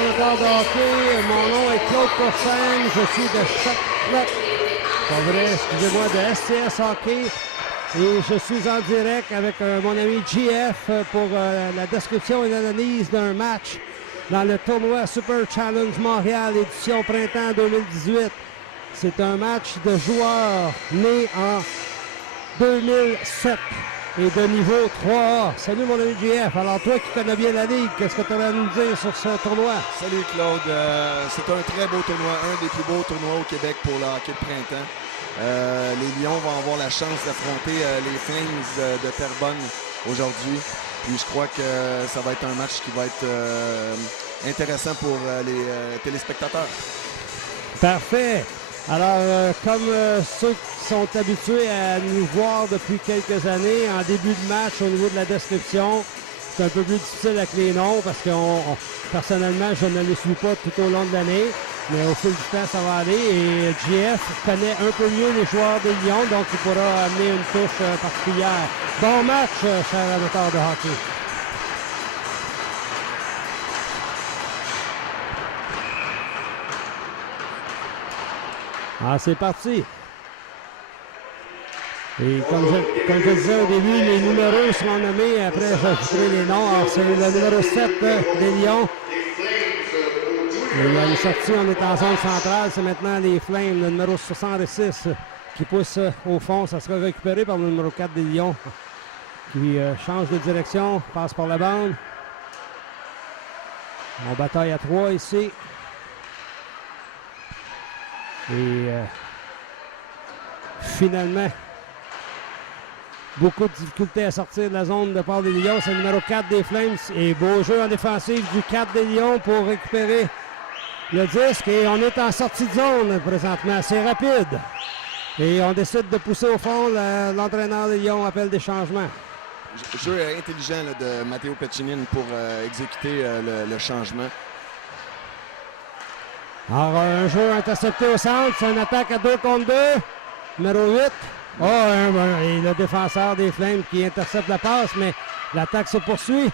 commentateur de hockey. Mon nom est Claude Courcin. Je suis de Choc-Lot. Pas vrai, excusez-moi, de SCS Hockey. Et je suis en direct avec mon ami JF pour la description et l'analyse d'un match dans le tournoi SuperChallenge Montréal, édition printemps 2018. C'est un match de joueurs nés en 2007 et de niveau 3A. Salut mon ami JF. Alors toi qui connais bien la Ligue, qu'est-ce que tu aurais à nous dire sur ce tournoi? Salut Claude. C'est un très beau tournoi, un des plus beaux tournois au Québec pour le hockey de printemps. Les Lions vont avoir la chance d'affronter les Flames de Terrebonne aujourd'hui. Puis je crois que ça va être un match qui va être intéressant pour les téléspectateurs. Parfait. Alors, comme ceux qui sont habitués à nous voir depuis quelques années, en début de match, au niveau de la description, c'est un peu plus difficile avec les noms parce que personnellement, je ne les suis pas tout au long de l'année. Mais au fil du temps, ça va aller. Et JF connaît un peu mieux les joueurs des Lions, donc il pourra amener une touche particulière. Bon match, cher amateur de hockey. Ah, c'est parti. Et comme je disais au début, les numéros seront nommés. Après, j'ajouterai les noms. Alors, c'est le numéro 7 des Lions. Et il y a une sortie, on est en zone centrale. C'est maintenant les Flames, le numéro 66 qui pousse au fond. Ça sera récupéré par le numéro 4 des Lions qui change de direction, passe par la bande. On bataille à 3 ici. Et finalement, beaucoup de difficultés à sortir de la zone de part des Lions. C'est le numéro 4 des Flames. Et beau jeu en défensive du 4 des Lions pour récupérer le disque. Et on est en sortie de zone présentement. C'est rapide. Et on décide de pousser au fond. L'entraîneur des Lions appelle des changements. Jeu intelligent là, de Matteo Peccinini pour exécuter le changement. Alors, un jeu intercepté au centre. C'est une attaque à 2 contre 2. Numéro 8. Oh, et le défenseur des Flames qui intercepte la passe, mais l'attaque se poursuit.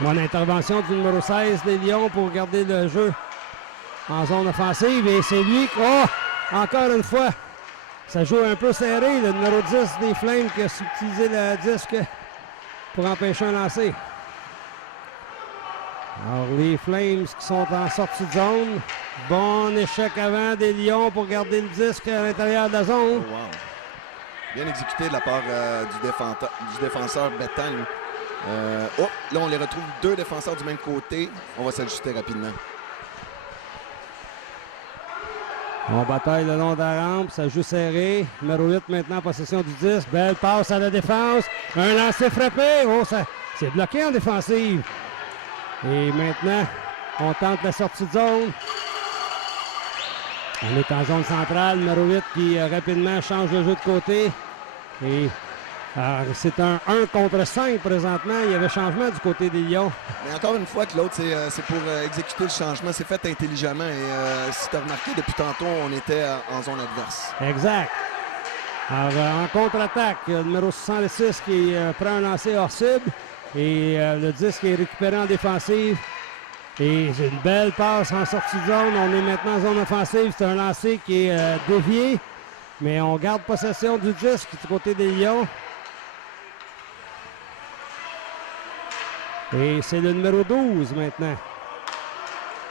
Bonne intervention du numéro 16 des Lions pour garder le jeu en zone offensive. Et c'est lui qui... Oh! Encore une fois, ça joue un peu serré. Le numéro 10 des Flames qui a utilisé le disque pour empêcher un lancer. Alors, les Flames qui sont en sortie de zone. Bon échec avant des Lions pour garder le disque à l'intérieur de la zone. Oh, wow. Bien exécuté de la part du défenseur Betagne. Là, on les retrouve deux défenseurs du même côté. On va s'ajuster rapidement. On bataille le long de la rampe. Ça joue serré. Numéro 8 maintenant, possession du disque. Belle passe à la défense. Un lancer frappé. Oh, ça, c'est bloqué en défensive. Et maintenant, on tente la sortie de zone. On est en zone centrale. Numéro 8 qui rapidement change le jeu de côté. Et c'est un 1 contre 5 présentement. Il y avait changement du côté des Lions. Mais encore une fois, Claude, c'est pour exécuter le changement. C'est fait intelligemment. Et si tu as remarqué, depuis tantôt, on était en zone adverse. Exact. Alors, en contre-attaque, le numéro 66 qui prend un lancer hors cible. Et le disque est récupéré en défensive. Et c'est une belle passe en sortie de zone. On est maintenant en zone offensive. C'est un lancer qui est dévié. Mais on garde possession du disque du côté des Lions. Et c'est le numéro 12 maintenant.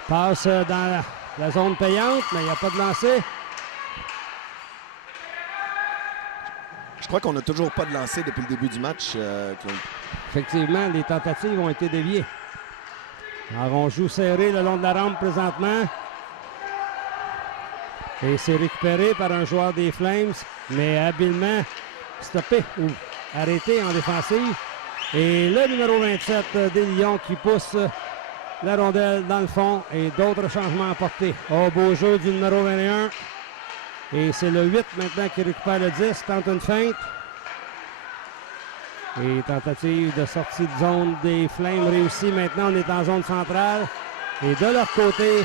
Passe dans la zone payante, mais il n'y a pas de lancer. Je crois qu'on n'a toujours pas de lancer depuis le début du match, Claude. Effectivement, les tentatives ont été déviées. Alors, on joue serré le long de la rampe présentement. Et c'est récupéré par un joueur des Flames, mais habilement stoppé ou arrêté en défensive. Et le numéro 27 des Lions qui pousse la rondelle dans le fond et d'autres changements apportés. Oh, beau jeu du numéro 21. Et c'est le 8 maintenant qui récupère le 10, tente une feinte. Et tentative de sortie de zone des Flames réussie. Maintenant, on est en zone centrale. Et de leur côté,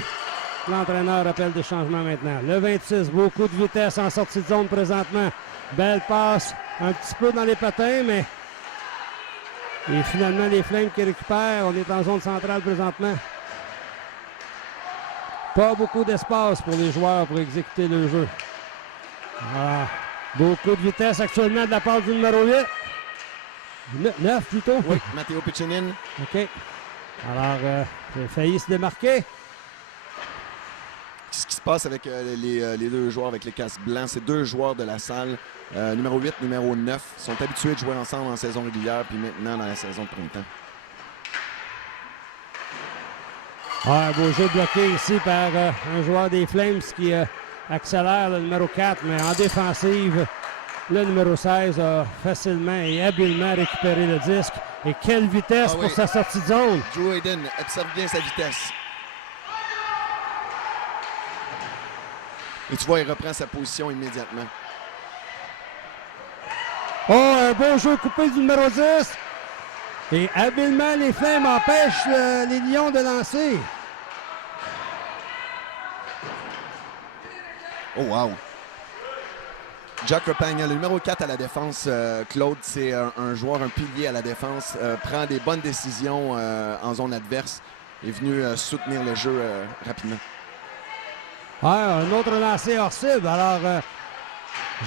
l'entraîneur appelle des changements maintenant. Le 26, beaucoup de vitesse en sortie de zone présentement. Belle passe, un petit peu dans les patins, mais Et finalement, les Flames qui récupèrent. On est en zone centrale présentement. Pas beaucoup d'espace pour les joueurs pour exécuter le jeu. Voilà. Beaucoup de vitesse actuellement de la part du numéro 8. 9 plutôt. Oui, Matteo Piccinini. OK. Alors, il a failli se démarquer. Ce qui se passe avec les deux joueurs avec les casques blancs, c'est deux joueurs de la salle, numéro 8, numéro 9, sont habitués de jouer ensemble en saison régulière, puis maintenant dans la saison de printemps. Ah, un beau jeu bloqué ici par un joueur des Flames qui accélère le numéro 4, mais en défensive, le numéro 16 a facilement et habilement récupéré le disque. Et quelle vitesse pour sa sortie de zone! Drew Hayden observe bien sa vitesse. Et tu vois, il reprend sa position immédiatement. Oh, un beau jeu coupé du numéro 10. Et habilement, les Flames empêchent les Lions de lancer. Oh, wow! Jack Repagna, le numéro 4 à la défense, Claude, c'est un joueur, un pilier à la défense, prend des bonnes décisions en zone adverse, est venu soutenir le jeu rapidement. Ah, un autre lancé hors cible. Alors,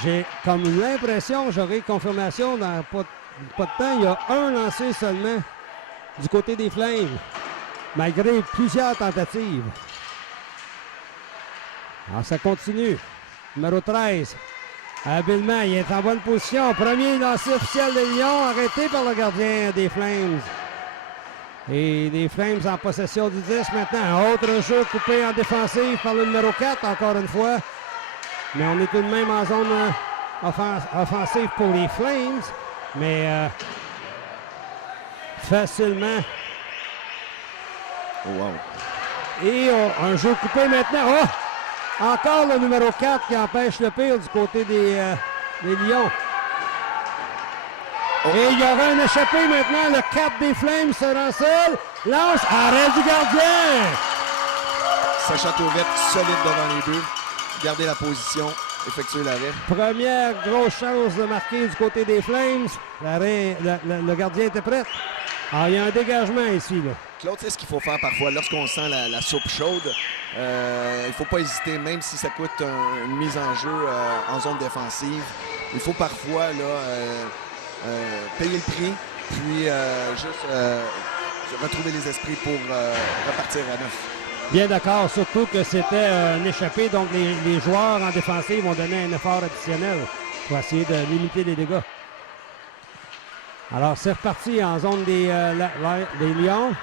j'ai comme l'impression, j'aurai confirmation dans pas de temps, il y a un lancé seulement du côté des Flames, malgré plusieurs tentatives. Alors, ça continue. Numéro 13. Habilement, il est en bonne position. Premier lancé officiel des Lions, arrêté par le gardien des Flames. Et les Flames en possession du 10 maintenant. Un autre jeu coupé en défensive par le numéro 4, encore une fois. Mais on est tout de même en zone offensive pour les Flames. Mais facilement. Oh, wow! Et un jeu coupé maintenant. Oh! Encore le numéro 4 qui empêche le pire du côté des Lions. Oh. Et il y aura un échappé maintenant. Le 4 des Flames se rend seul. Lance, arrêt du gardien. Sacha Tauvette solide devant les buts. Garder la position, effectuer l'arrêt. Première grosse chance de marquer du côté des Flames. L'arrêt, le gardien était prêt. Alors, il y a un dégagement ici, là. Claude, c'est ce qu'il faut faire parfois. Lorsqu'on sent la soupe chaude, il ne faut pas hésiter, même si ça coûte une mise en jeu en zone défensive. Il faut parfois là, payer le prix, puis juste retrouver les esprits pour repartir à neuf. Bien d'accord, surtout que c'était un échappé, donc les joueurs en défensive vont donner un effort additionnel pour essayer de limiter les dégâts. Alors, c'est reparti en zone des Lions.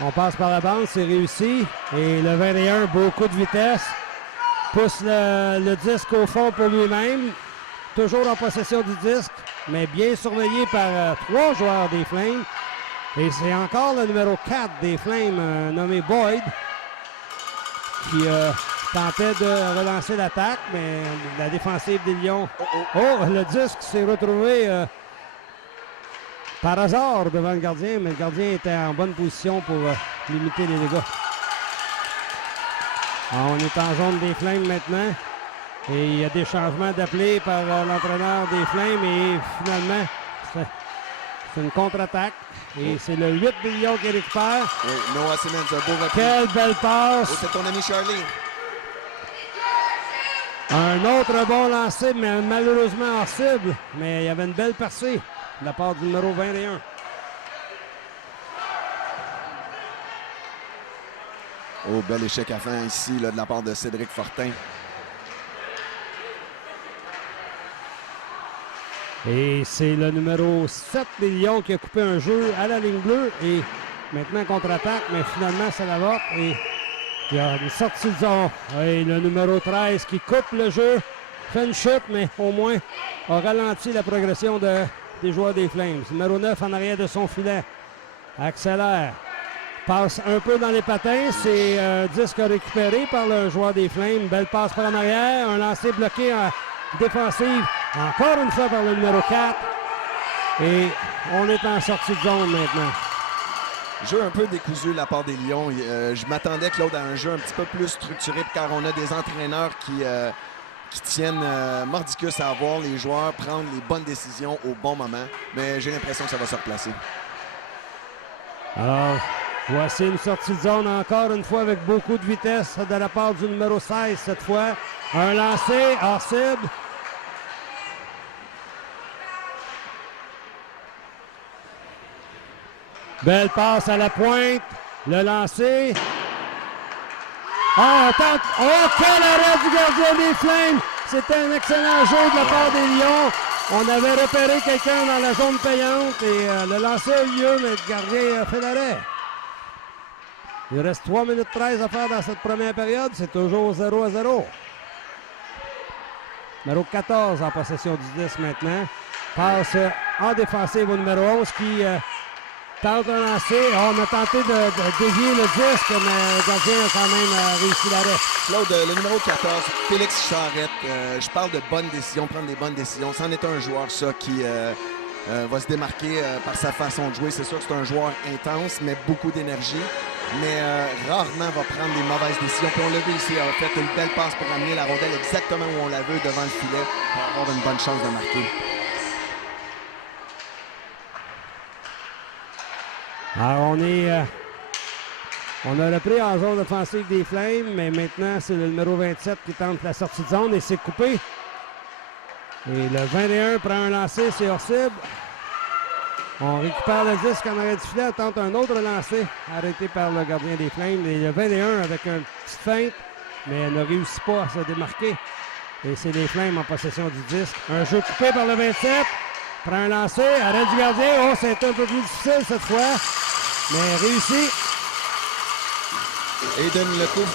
On passe par la bande, c'est réussi. Et le 21, beaucoup de vitesse. Pousse le disque au fond pour lui-même. Toujours en possession du disque, mais bien surveillé par 3 joueurs des Flames. Et c'est encore le numéro 4 des Flames, nommé Boyd, qui tentait de relancer l'attaque, mais la défensive des Lions. Oh, le disque s'est retrouvé par hasard devant le gardien, mais le gardien était en bonne position pour limiter les dégâts. Alors, on est en zone des Flames maintenant. Et il y a des changements d'appelés par l'entraîneur des Flames. Et finalement, c'est une contre-attaque. Et c'est le 8 des Lions qui récupère. Oui, Noah Simmons, un beau repli. Quelle belle passe! Oh, c'est ton ami Charlie. Un autre bon lancer, mais malheureusement hors cible. Mais il y avait une belle percée de la part du numéro 21. Oh, bel échec à fin ici là, de la part de Cédric Fortin. Et c'est le numéro 7 des Lions qui a coupé un jeu à la ligne bleue. Et maintenant contre-attaque, mais finalement ça l'avorte. Et il y a une sortie de zone. Et le numéro 13 qui coupe le jeu. Fait une chute, mais au moins a ralenti la progression des joueurs des Flames. Numéro 9 en arrière de son filet. Accélère. Passe un peu dans les patins. C'est disque récupéré par le joueur des Flames. Belle passe par en arrière. Un lancer bloqué en défensive. Encore une fois par le numéro 4. Et on est en sortie de zone maintenant. Jeu un peu décousu de la part des Lions. Je m'attendais, Claude, à un jeu un petit peu plus structuré car on a des entraîneurs qui tiennent mordicus à avoir les joueurs prendre les bonnes décisions au bon moment. Mais j'ai l'impression que ça va se replacer. Alors, voici une sortie de zone encore une fois avec beaucoup de vitesse de la part du numéro 16 cette fois. Un lancé hors cible. Belle passe à la pointe. Le lancer. Ah, on tente. Oh, quel arrêt du gardien des Flames! C'était un excellent jeu de la part des Lions. On avait repéré quelqu'un dans la zone payante et le lancer a eu lieu, mais le gardien a fait l'arrêt. Il reste 3 minutes 13 à faire dans cette première période. C'est toujours 0-0. Numéro 14 en possession du 10 maintenant. Passe en défensive au numéro 11 qui tente un lancer. On a tenté de dévier le disque, mais le gardien a quand même réussi l'arrêt. Claude, le numéro 14, Félix Charette. Je parle de bonnes décisions, prendre des bonnes décisions. C'en est un joueur, ça, qui va se démarquer par sa façon de jouer. C'est sûr que c'est un joueur intense, mais beaucoup d'énergie. Mais rarement va prendre des mauvaises décisions. Puis on l'a vu ici, il a fait une belle passe pour amener la rondelle exactement où on la veut, devant le filet, pour avoir une bonne chance de marquer. Alors on a repris en zone offensive des Flames, mais maintenant c'est le numéro 27 qui tente la sortie de zone et c'est coupé. Et le 21 prend un lancer, c'est hors cible. On récupère le disque en arrêt du filet, on tente un autre lancer arrêté par le gardien des Flames. Et le 21 avec une petite feinte, mais elle ne réussit pas à se démarquer. Et c'est les Flames en possession du disque. Un jeu coupé par le 27. Prend un lancer, arrêt du gardien. Oh, c'est un peu plus difficile cette fois, mais réussi. Aiden Lecouf,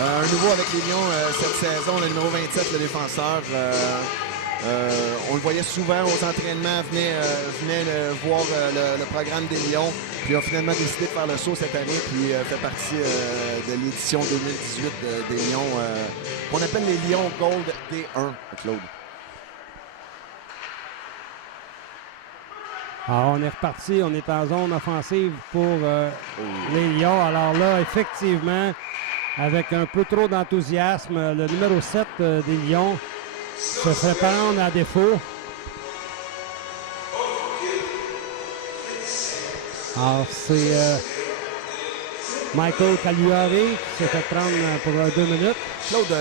un nouveau avec les Lions cette saison, le numéro 27, le défenseur. On le voyait souvent aux entraînements, venait voir le programme des Lions, puis a finalement décidé de faire le saut cette année, puis fait partie de l'édition 2018 des Lions, qu'on appelle les Lions Gold D1, Claude. Alors, on est reparti, on est en zone offensive pour les Lions. Alors là, effectivement, avec un peu trop d'enthousiasme, le numéro 7 des Lions se fait prendre à défaut. Alors, c'est Michael Cagliari qui s'est fait prendre pour 2 minutes. Claude,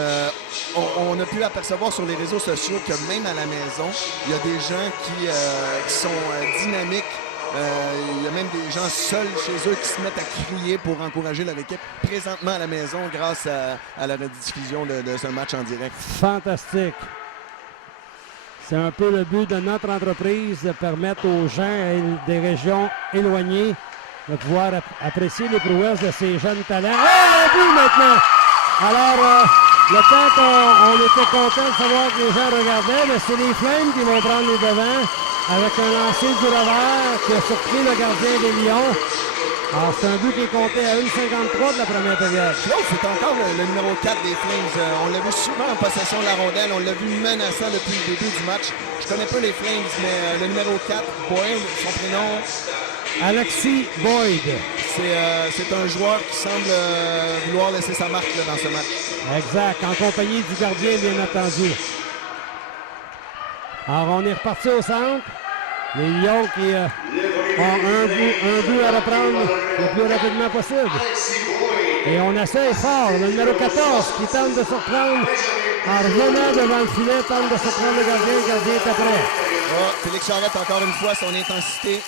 on a pu apercevoir sur les réseaux sociaux que même à la maison, il y a des gens qui sont dynamiques. Il y a même des gens seuls chez eux qui se mettent à crier pour encourager leur équipe présentement à la maison grâce à la rediffusion de ce match en direct. Fantastique. C'est un peu le but de notre entreprise de permettre aux gens des régions éloignées de pouvoir apprécier les prouesses de ces jeunes talents. Oh, un but maintenant! Alors, le temps qu'on était content de savoir que les gens regardaient, mais c'est les Flames qui vont prendre les devants avec un lancer du revers qui a surpris le gardien des Lions. Alors, c'est un but qui est compté à 1,53 de la première période. Claude, c'est encore le numéro 4 des Flames. On l'a vu souvent en possession de la rondelle. On l'a vu menaçant depuis le début du match. Je connais pas les Flames, mais le numéro 4, Boyle, son prénom... Alexis Boyd. C'est un joueur qui semble vouloir laisser sa marque là, dans ce match. Exact, en compagnie du gardien, bien entendu. Alors, on est reparti au centre. Les Lions qui ont un but à reprendre le plus rapidement possible. Et on essaie fort. Le numéro 14 qui tente de surprendre en revenant devant le filet, tente de surprendre le gardien est après. Oh, Félix Charette, encore une fois, son intensité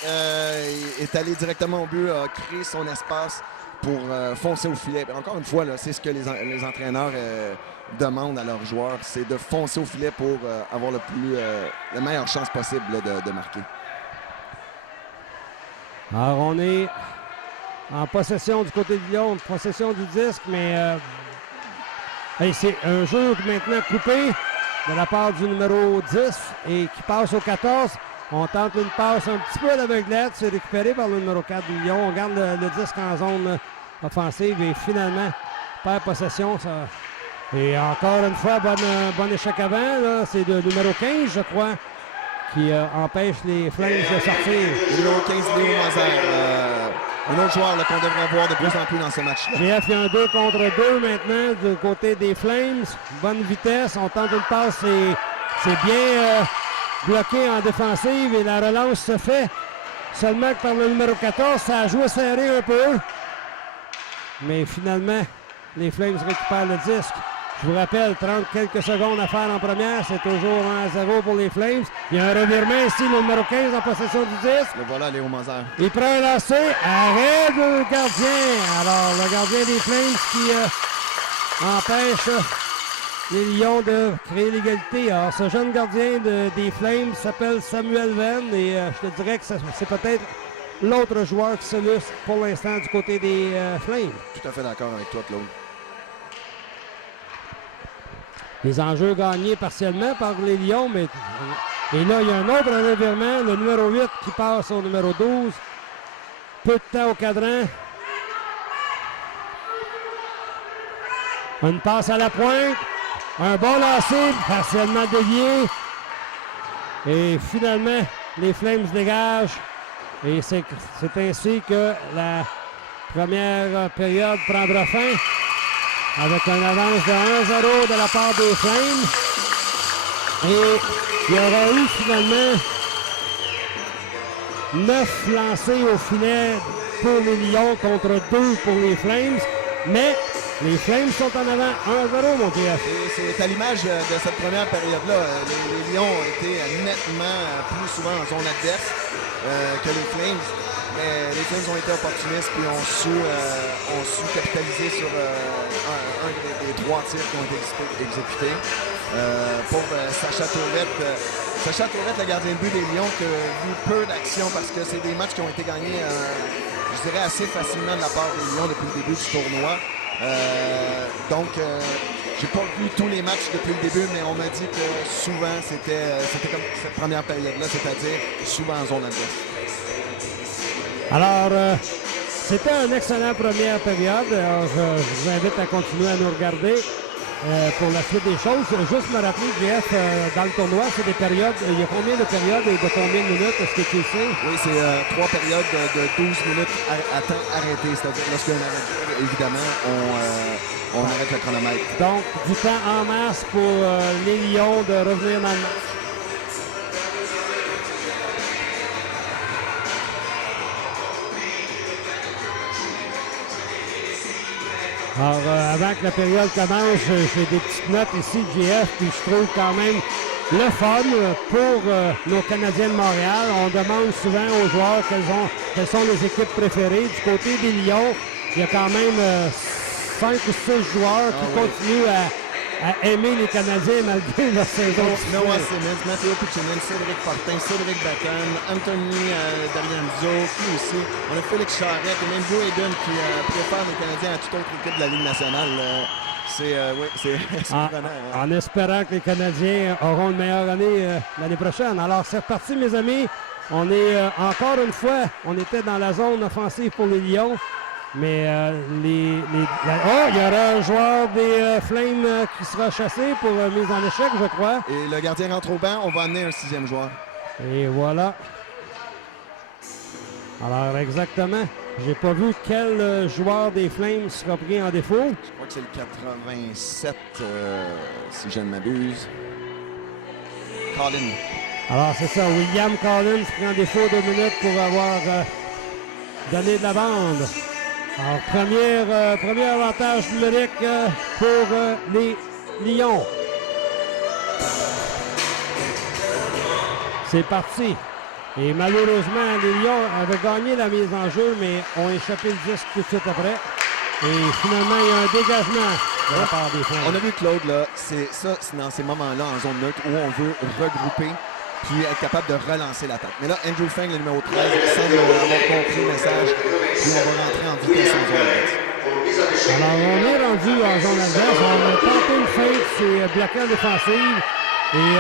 est allée directement au but, a créé son espace pour foncer au filet. Encore une fois, c'est ce que les entraîneurs demandent à leurs joueurs, c'est de foncer au filet pour avoir la meilleure chance possible là, de marquer. Alors, on est en possession du côté de Lyon, possession du disque, mais c'est un jeu maintenant coupé de la part du numéro 10 et qui passe au 14. On tente une passe un petit peu à l'aveuglette, c'est récupéré par le numéro 4 du Lyon. On garde le disque en zone offensive et finalement perd possession. Ça. Et encore une fois, bon échec avant. Là, c'est le numéro 15, je crois, qui empêche les Flames de sortir. Le numéro 15, Léo Mazer. Un autre joueur qu'on devrait voir de plus en plus dans ce match-là. GF, il y a un 2 contre 2 maintenant du côté des Flames. Bonne vitesse. On tente une passe. C'est bien bloqué en défensive et la relance se fait. Seulement que par le numéro 14, ça a joué serré un peu. Mais finalement, les Flames récupèrent le disque. Je vous rappelle, 30 quelques secondes à faire en première. C'est toujours 1-0 pour les Flames. Il y a un revirement ici, le numéro 15 en possession du disque. Le voilà, Léo Moser. Il prend un lancer. Arrêt du gardien. Alors, le gardien des Flames qui empêche les Lions de créer l'égalité. Alors, ce jeune gardien des Flames s'appelle Samuel Venn et je te dirais que c'est peut-être l'autre joueur qui se lustre pour l'instant du côté des Flames. Tout à fait d'accord avec toi, Claude. Les enjeux gagnés partiellement par les Lions, mais et là, il y a un autre revirement, le numéro 8 qui passe au numéro 12. Peu de temps au cadran. Une passe à la pointe. Un bon lancer, partiellement dévié. Et finalement, les Flames dégagent. Et c'est ainsi que la première période prendra fin. Avec un avance de 1-0 de la part des Flames. Et il y aura eu finalement 9 lancés au filet pour les Lions contre 2 pour les Flames. Mais les Flames sont en avant 1-0, mon GF. C'est à l'image de cette première période-là. Les Lions ont été nettement plus souvent en zone adverse que les Flames. Mais les Flames ont été opportunistes et ont su capitaliser sur un des 3 tirs qui ont été exécutés. Pour Sacha Tourette. Sacha Tourette, le gardien de but des Lions, qui a vu peu d'action parce que c'est des matchs qui ont été gagnés, je dirais, assez facilement de la part des Lions depuis le début du tournoi. Donc, j'ai pas vu tous les matchs depuis le début, mais on m'a dit que souvent, c'était comme cette première période-là, c'est-à-dire souvent en zone adverse. Alors, c'était une excellente première période. Alors, je vous invite à continuer à nous regarder pour la suite des choses. Juste me rappeler, GF, dans le tournoi, c'est des périodes. Il y a combien de périodes et de combien de minutes? Est-ce que tu le sais? Oui, c'est 3 périodes de 12 minutes à temps arrêté. C'est-à-dire que lorsqu'il y a un arrêt, évidemment, on arrête le chronomètre. Donc, du temps en masse pour les Lions de revenir dans le match. Alors, avant que la période commence, j'ai des petites notes ici de GF, puis je trouve quand même le fun pour nos Canadiens de Montréal. On demande souvent aux joueurs quelles sont les équipes préférées. Du côté des Lions, il y a quand même 5 ou 6 joueurs qui continuent à aimer les Canadiens malgré leur saison. Noah Simmons, Matteo Puccinin, Cédric Fortin, Cédric Bacon, Anthony D'Arienzo, qui aussi. On a Félix Charette et même Joe Hayden qui préfère les Canadiens à toute autre équipe de la Ligue nationale. C'est surprenant. En espérant que les Canadiens auront une meilleure année l'année prochaine. Alors, c'est reparti, mes amis. On est encore une fois, on était dans la zone offensive pour les Lions. Mais il y aura un joueur des Flames qui sera chassé pour mise en échec, je crois. Et le gardien rentre au banc, on va amener un 6e joueur. Et voilà. Alors, exactement. J'ai pas vu quel joueur des Flames sera pris en défaut. Je crois que c'est le 87, si je ne m'abuse. Collins. Alors, c'est ça. William Collins pris en défaut 2 minutes pour avoir donné de la bande. Alors, premier avantage numérique pour les Lions. C'est parti. Et malheureusement, les Lions avaient gagné la mise en jeu, mais ont échappé le disque tout de suite après. Et finalement, il y a un dégagement de la part des Flames. On a vu Claude, là, c'est dans ces moments-là, en zone neutre, où on veut regrouper puis être capable de relancer l'attaque. Mais là, Andrew Fang, le numéro 13, semble avoir compris le message, puis on va rentrer en vitesse en zone adverse. Alors, on est rendu en zone adverse. On a tenté une feinte, c'est bloqué en défensive. Et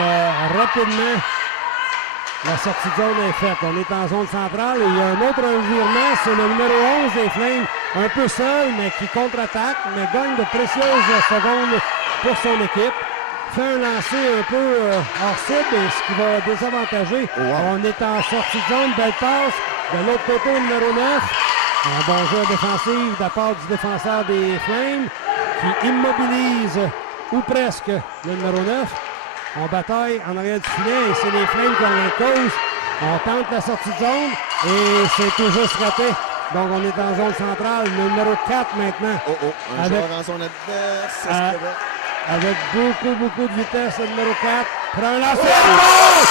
rapidement, la sortie de zone est faite. On est en zone centrale et il y a un autre revirement. C'est le numéro 11 des Flames, un peu seul, mais qui contre-attaque, mais gagne de précieuses secondes pour son équipe. Fait un lancer un peu hors cible, ce qui va désavantager. Wow. On est en sortie de zone, belle passe. De l'autre côté, le numéro 9. Un bon jeu défensif de la part du défenseur des Flames qui immobilise ou presque le numéro 9. On bataille en arrière du filet et c'est les Flames qui ont la cause. On tente la sortie de zone et c'est tout juste raté. Donc on est en zone centrale, le numéro 4 maintenant. Un joueur en zone adverse. Avec beaucoup de vitesse, le numéro 4. Prend un lancer. Oh!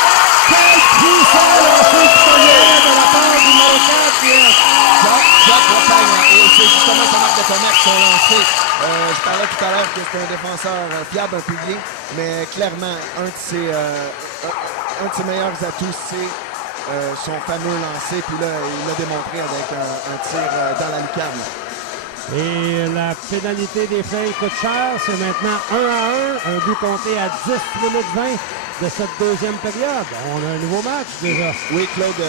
Quel puissant lancer de la part du numéro 4. Jacques Lapagne, et c'est justement sa marque de commerce, son lancer. Je parlais tout à l'heure que c'est un défenseur fiable, un pilier, mais clairement, un de ses meilleurs atouts, c'est son fameux lancer. Puis là, il l'a démontré avec un tir dans la lucarne. Et la pénalité des Flames coûte cher. C'est maintenant 1-1. Un but compté à 10 minutes 20 de cette deuxième période. On a un nouveau match déjà. Oui, Claude,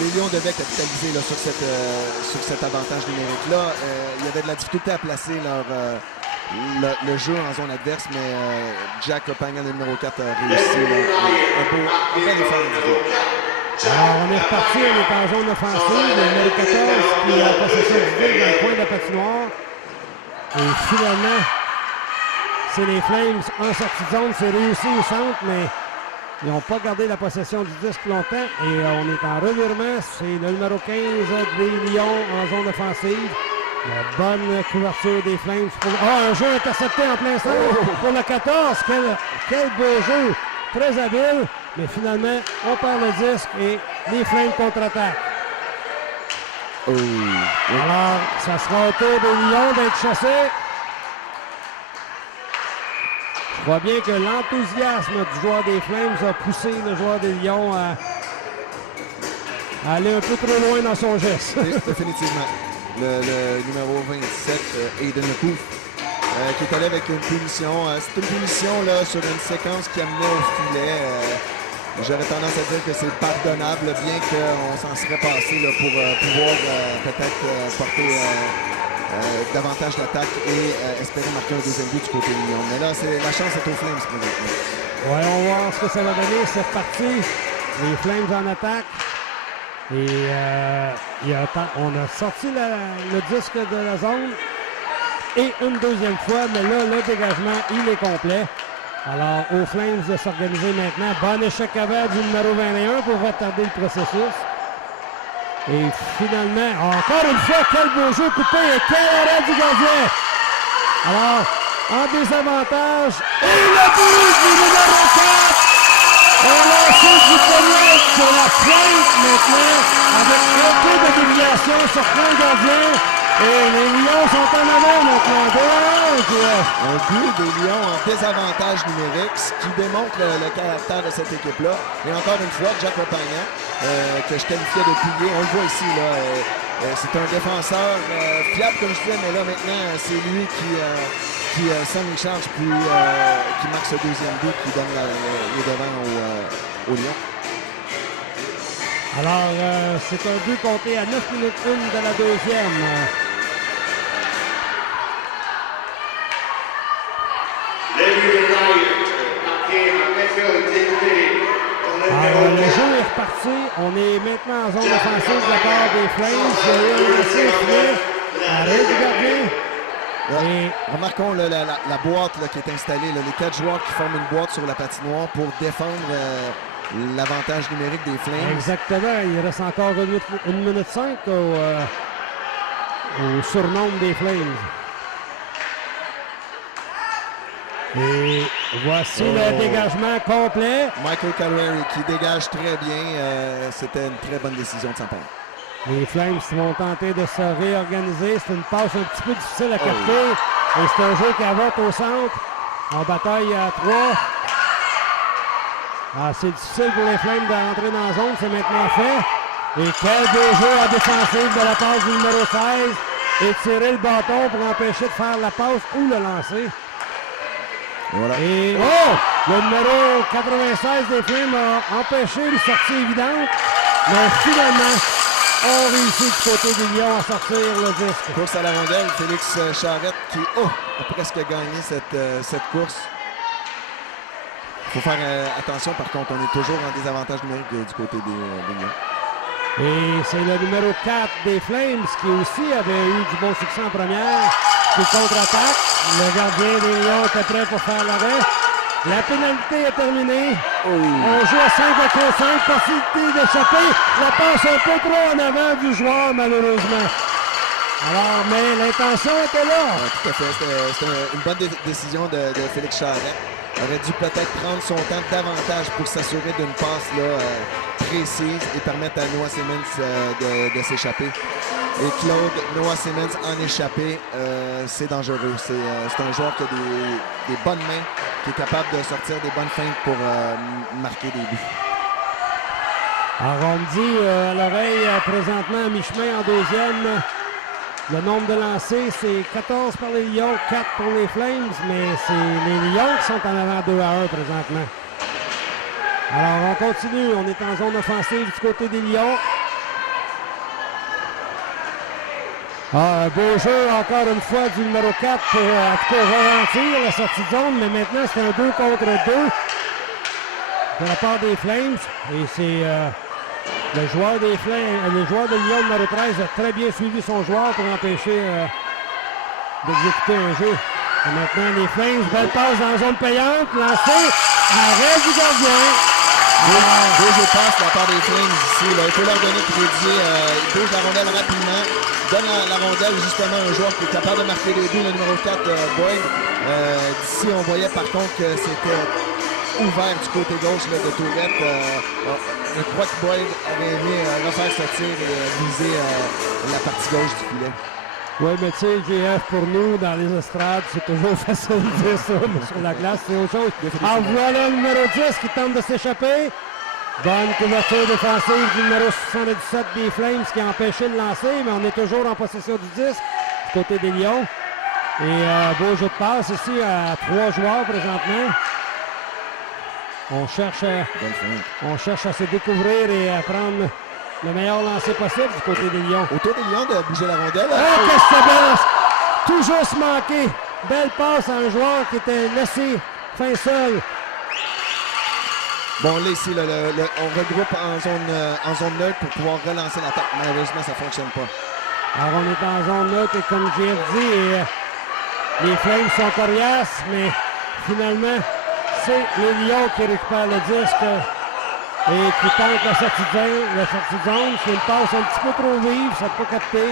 les Lions devaient capitaliser là, sur cet avantage numérique-là. Il y avait de la difficulté à placer le jeu en zone adverse, mais Jack Lapagne, le numéro 4, a réussi un bel effort individuel. Alors, on est reparti, on est en zone offensive. Le numéro 14 qui a la possession du but dans le coin de la patinoire. Et finalement, c'est les Flames en sortie de zone. C'est réussi au centre, mais ils n'ont pas gardé la possession du disque longtemps. Et on est en revirement. C'est le numéro 15 des Lions en zone offensive. La bonne couverture des Flames. Un jeu intercepté en plein centre pour le 14. Quel beau jeu. Très habile. Mais finalement, on perd le disque et les Flames contre-attaquent. Alors, ça sera au tour des Lions d'être chassés. Je crois bien que l'enthousiasme du joueur des Flames a poussé le joueur des Lions à aller un peu trop loin dans son geste. Définitivement. Le numéro 27, Aiden Lecouf, qui est allé avec une punition. C'est une punition là, sur une séquence qui amenait au filet. J'aurais tendance à dire que c'est pardonnable, bien qu'on s'en serait passé là, pour pouvoir peut-être porter davantage l'attaque et espérer marquer un deuxième but du côté de Lyon. Mais là, la chance est aux Flames présentement. Voyons voir ce que ça va donner. C'est reparti. Les Flames en attaque. Et on a sorti le disque de la zone. Et une deuxième fois, mais là, le dégagement, il est complet. Alors, aux Flames de s'organiser maintenant. Bon échec avant du numéro 21 pour retarder le processus. Et finalement, encore une fois, quel beau jeu coupé et quel arrêt du gardien. Alors, en désavantage, et le but du numéro 4. On lance du poignet de la pointe maintenant, avec un peu de déviation sur plein gardien. Et les Lions sont en avant maintenant. Un but des Lions en désavantage numérique, ce qui démontre le caractère de cette équipe-là. Et encore une fois, Jack Lapagne, que je qualifiais de pilier, on le voit ici, là, c'est un défenseur fiable, comme je disais, mais là maintenant, c'est lui qui sent les charges, puis qui marque ce deuxième but, qui donne les devants aux Lions. Alors, c'est un but compté à 9 minutes 1 de la deuxième. Alors, le jeu est reparti. On est maintenant en zone offensive de la part des Flames. Il y a eu un essai arrêt du gardien. Et remarquons la boîte là, qui est installée. Là, les 4 joueurs qui forment une boîte sur la patinoire pour défendre l'avantage numérique des Flames. Exactement. Il reste encore 1 minute 5 au surnombre des Flames. Et voici le dégagement complet. Michael Calvary qui dégage très bien. C'était une très bonne décision de sa part. Les Flames vont tenter de se réorganiser. C'est une passe un petit peu difficile à capter. Et c'est un jeu qui avote au centre. En bataille à 3. C'est difficile pour les Flames d'entrer dans la zone. C'est maintenant fait. Et quel beau jeu en défensive de la passe du numéro 16. Et tirer le bâton pour empêcher de faire la passe ou le lancer. Voilà. Et le numéro 96 des Flames a empêché une sortie évidente. Mais finalement, on réussit du côté des Lions à sortir le disque. Course à la rondelle, Félix Charrette qui a presque gagné cette course. Il faut faire attention, par contre, on est toujours en désavantage numérique du côté des Lions. Et c'est le numéro 4 des Flames qui aussi avait eu du bon succès en première. Qui contre-attaque. Le gardien des Lions était prêt pour faire l'arrêt. La pénalité est terminée. On joue à 5 contre 5. Possibilité d'échapper. La passe un peu trop en avant du joueur, malheureusement. Alors, mais l'intention était là. Ouais, tout à fait. C'était une bonne décision de Félix Charette. Aurait dû peut-être prendre son temps davantage pour s'assurer d'une passe là, précise et permettre à Noah Simmons de s'échapper. Et Claude, Noah Simmons en échappé, c'est dangereux. C'est un joueur qui a des bonnes mains, qui est capable de sortir des bonnes feintes pour marquer des buts. Alors, on me dit à l'oreille, présentement, à mi-chemin en deuxième, le nombre de lancers, c'est 14 par les Lions, 4 pour les Flames, mais c'est les Lions qui sont en avant 2-1 présentement. Alors, on continue. On est en zone offensive du côté des Lions. Un beau jeu, encore une fois, du numéro 4 pour en tout cas ralentir la sortie de zone, mais maintenant, c'est un 2 contre 2 de la part des Flames. Et c'est... le joueur des Flames, le joueur de Lyon numéro 13 a très bien suivi son joueur pour empêcher d'exécuter un jeu. Et maintenant, les Flames, belle passe dans la zone payante, lancé, arrêt du gardien. Deux jeux de passe de la part des Flames ici. Là. Il faut leur donner crédit. Il bouge la rondelle rapidement. Donne la rondelle justement à un joueur qui est capable de marquer les buts, le numéro 4, Boyd. D'ici, on voyait par contre que c'était ouvert du côté gauche là, de Tourette. Je crois que Boyd avait aimé refaire ce tir et viser la partie gauche du filet. Oui, mais tu sais, GF, pour nous, dans les estrades, c'est toujours facile de dire ça, mais sur la glace, c'est autre chose. Ah, voilà le numéro 10 qui tente de s'échapper. Bonne couverture défensive du numéro 77 des Flames qui a empêché de lancer, mais on est toujours en possession du 10 du côté des Lions. Et beau jeu de passe ici à 3 joueurs présentement. On cherche à se découvrir et à prendre le meilleur lancer possible du côté des Lions. Autour des Lions de bouger la rondelle. Oh, qu'est-ce que c'est tout juste manqué. Belle passe à un joueur qui était laissé fin seul. Bon, là, ici, on regroupe en zone neutre pour pouvoir relancer l'attaque. Malheureusement, ça ne fonctionne pas. Alors, on est en zone neutre et comme j'ai dit, les Flames sont coriaces, mais finalement, c'est les Lions qui récupèrent le disque et qui tentent la sortie de zone. C'est une passe un petit peu trop vive, ça ne peut pas capter.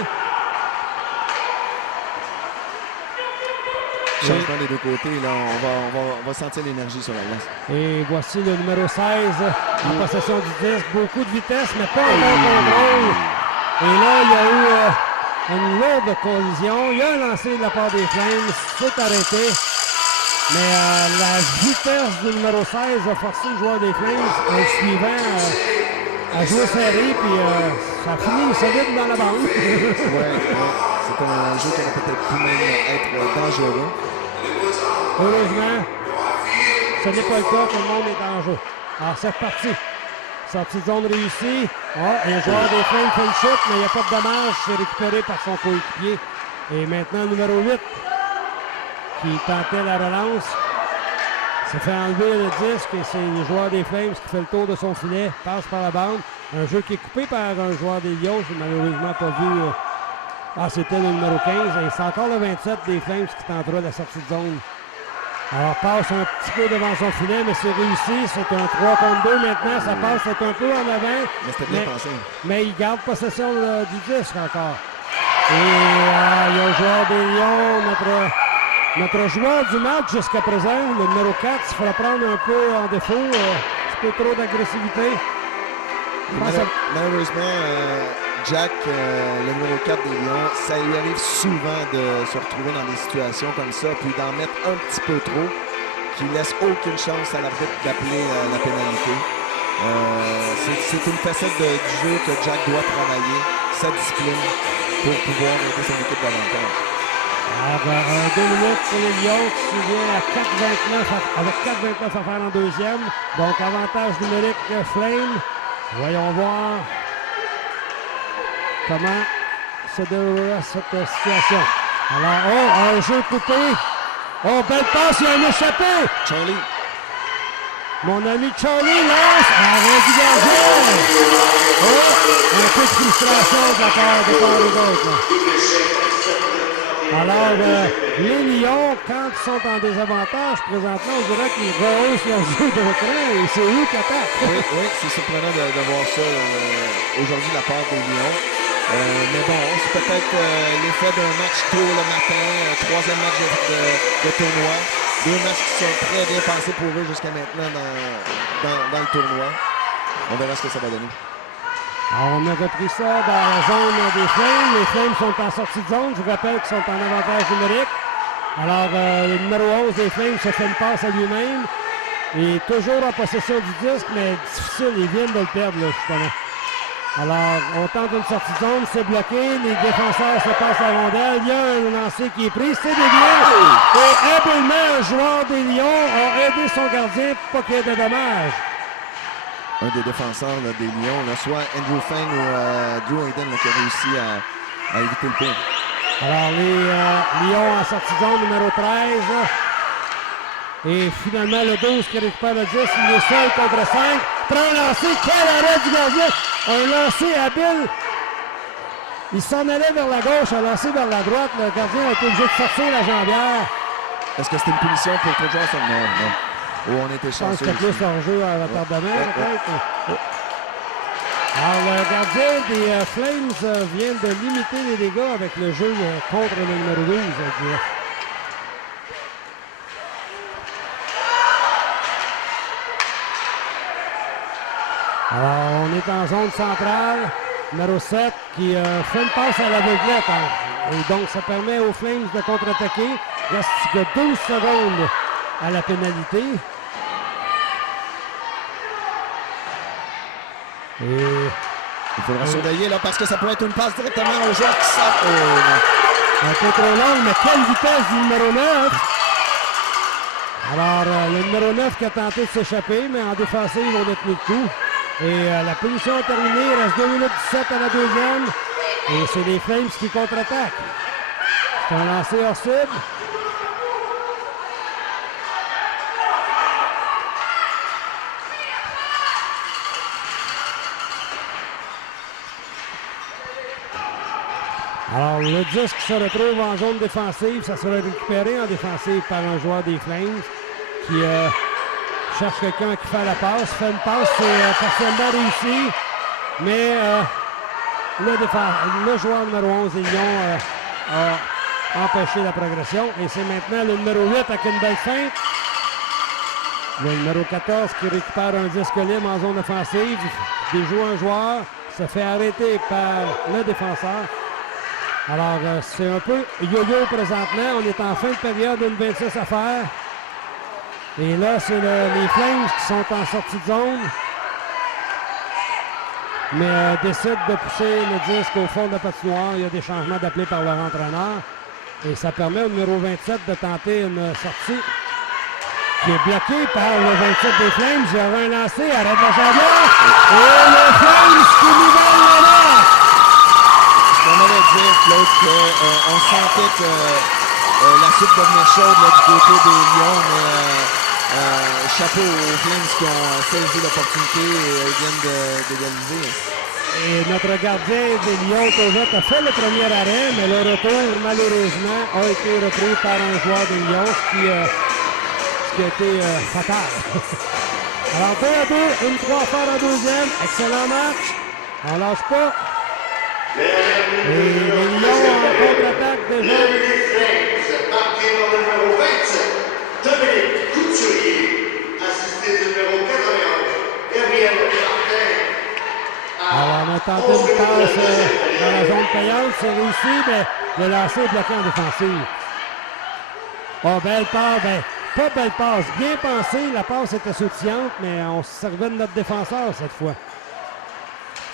Changement des deux côtés, là, on va sentir l'énergie sur la glace. Et voici le numéro 16 en possession du disque. Beaucoup de vitesse, mais pas un bon contrôle. Et là, il y a eu une lourde collision. Il y a un lancer de la part des Flames. C'est arrêté. Mais la vitesse du numéro 16 a forcé le joueur des Flames, le suivant, à jouer serré. Puis ça finit solide dans la bande. Ouais. C'est un jeu qui aurait peut-être pu même être dangereux. Heureusement, ce n'est pas le cas, tout le monde est en jeu. Alors, c'est reparti. Sortie de zone réussie. Un joueur des Flames fait une chute, mais il n'y a pas de dommage. C'est récupéré par son coéquipier. Et maintenant, numéro 8, qui tentait la relance, s'est fait enlever le disque. Et c'est le joueur des Flames qui fait le tour de son filet, passe par la bande. Un jeu qui est coupé par un joueur des Lions. Je n'ai malheureusement pas vu... c'était le numéro 15 et c'est encore le 27 des Flames qui tentera la sortie de zone. Alors, passe un petit peu devant son filet, mais c'est réussi. C'est un 3 contre 2 maintenant. Ça passe, c'est un peu en avant. Mais c'était bien pensé. Mais il garde possession du disque encore. Et il y a le joueur des Lions, notre joueur du match jusqu'à présent, le numéro 4, il faudra prendre un peu en défaut. Un petit peu trop d'agressivité. Malheureusement, Jack, le numéro 4 des Lions, ça lui arrive souvent de se retrouver dans des situations comme ça, puis d'en mettre un petit peu trop, qui laisse aucune chance à l'arbitre d'appeler la pénalité. C'est une facette du jeu que Jack doit travailler, sa discipline, pour pouvoir aider son équipe davantage. Alors, 2 minutes pour les Lions qui vient à 4,29 avec 4,29 à faire en deuxième. Donc, avantage numérique Flame. Voyons voir comment se déroulera cette situation. Alors, un jeu coupé. Belle passe, il y a un échappé. Charlie. Mon ami Charlie lance arrêt du gardien. Oh, un peu de frustration de la part et d'autre. Alors, les Lions, quand ils sont en désavantage, présentement, on dirait qu'ils rehaussent leur jeu de train et c'est eux qui attaquent. Oui, c'est surprenant de voir ça aujourd'hui de la part des Lions. Mais bon, c'est peut-être l'effet d'un match tôt le matin, troisième match de tournoi. Deux matchs qui sont très bien passés pour eux jusqu'à maintenant dans le tournoi. On verra ce que ça va donner. Alors, on a repris ça dans la zone des Flames. Les Flames sont en sortie de zone. Je vous rappelle qu'ils sont en avantage numérique. Alors, le numéro 11 des Flames se fait une passe à lui-même. Il est toujours en possession du disque, mais difficile. Ils viennent de le perdre, là, justement. Alors, on tente une sortie de zone, c'est bloqué. Les défenseurs se passent la rondelle. Il y a un lancé qui est pris, c'est dévié. Et habilement, un joueur des Lions a aidé son gardien pour pas qu'il y ait de dommages. Un des défenseurs là, des Lions, là, soit Andrew Fang ou Drew Hayden là, qui a réussi à éviter le point. Alors, les Lions en sortie de zone, numéro 13. Et finalement, le 12 qui récupère le 10, il est seul contre 5. Prend un lancer, quel arrêt du gardien! Un lancer habile. Il s'en allait vers la gauche, un lancer vers la droite. Le gardien a été obligé de sortir la jambière. Est-ce que c'était une punition pour trop joueurs? Non. Oh, on était Je pense chanceux. que c'était plus hors-jeu à retardement, peut-être. Alors, le gardien des Flames vient de limiter les dégâts avec le jeu contre le numéro 12, je dirais. Alors, on est en zone centrale. Numéro 7 qui fait une passe à l'aveuglette. Et donc, ça permet aux Flames de contre-attaquer. Il reste que 12 secondes à la pénalité. Et il faudra surveiller là parce que ça pourrait être une passe directement aux joueurs qui sortent. Un peu trop long, mais quelle vitesse du numéro 9! Alors, le numéro 9 qui a tenté de s'échapper, mais en défensive, on a tenu le coup. Et la punition est terminée. Il reste 2 minutes 17 à la deuxième. Et c'est les Flames qui contre-attaquent. C'est un lancer hors cible. Alors, le disque se retrouve en zone défensive. Ça sera récupéré en défensive par un joueur des Flames qui cherche quelqu'un qui fait la passe. Fait une passe, c'est partiellement réussi. Mais le joueur numéro 11 des Lions a empêché la progression. Et c'est maintenant le numéro 8 avec une belle feinte. Le numéro 14 qui récupère un disque libre en zone offensive. Déjoue un joueur. Se fait arrêter par le défenseur. Alors, c'est un peu yo-yo présentement. On est en fin de période, une 26 à faire. Et là, c'est les Flames qui sont en sortie de zone. Mais décident de pousser le disque au fond de la patinoire. Il y a des changements d'appelés par leur entraîneur. Et ça permet au numéro 27 de tenter une sortie qui est bloquée par le 27 des Flames. Il y aura un lancé, arrête la jambière. Et les Flames qui nivellent la marque. On allait dire, Claude, qu'on sentait que la suite devenait chaude là, du côté des Lions, mais chapeau aux Flames qui ont saisi l'opportunité et viennent d'égaliser. Et notre gardien des Lions, Cosette, a fait le premier arrêt, mais le retour, malheureusement, a été repris par un joueur des Lions, ce qui a été fatal. Alors, 2-2, une 3 faire en deuxième. Excellent match. On lâche pas. Et les Lions en contre-attaque déjà. Marqué par le numéro 27, Dominique Couturier, assisté du numéro 91, Gabriel Martin. Alors, on a tenté une passe dans la zone payante, c'est réussi, mais le lancer est bloqué en défensive. Oh, belle passe, pas belle passe, bien pensée, la passe était sautillante, mais on se servait de notre défenseur cette fois.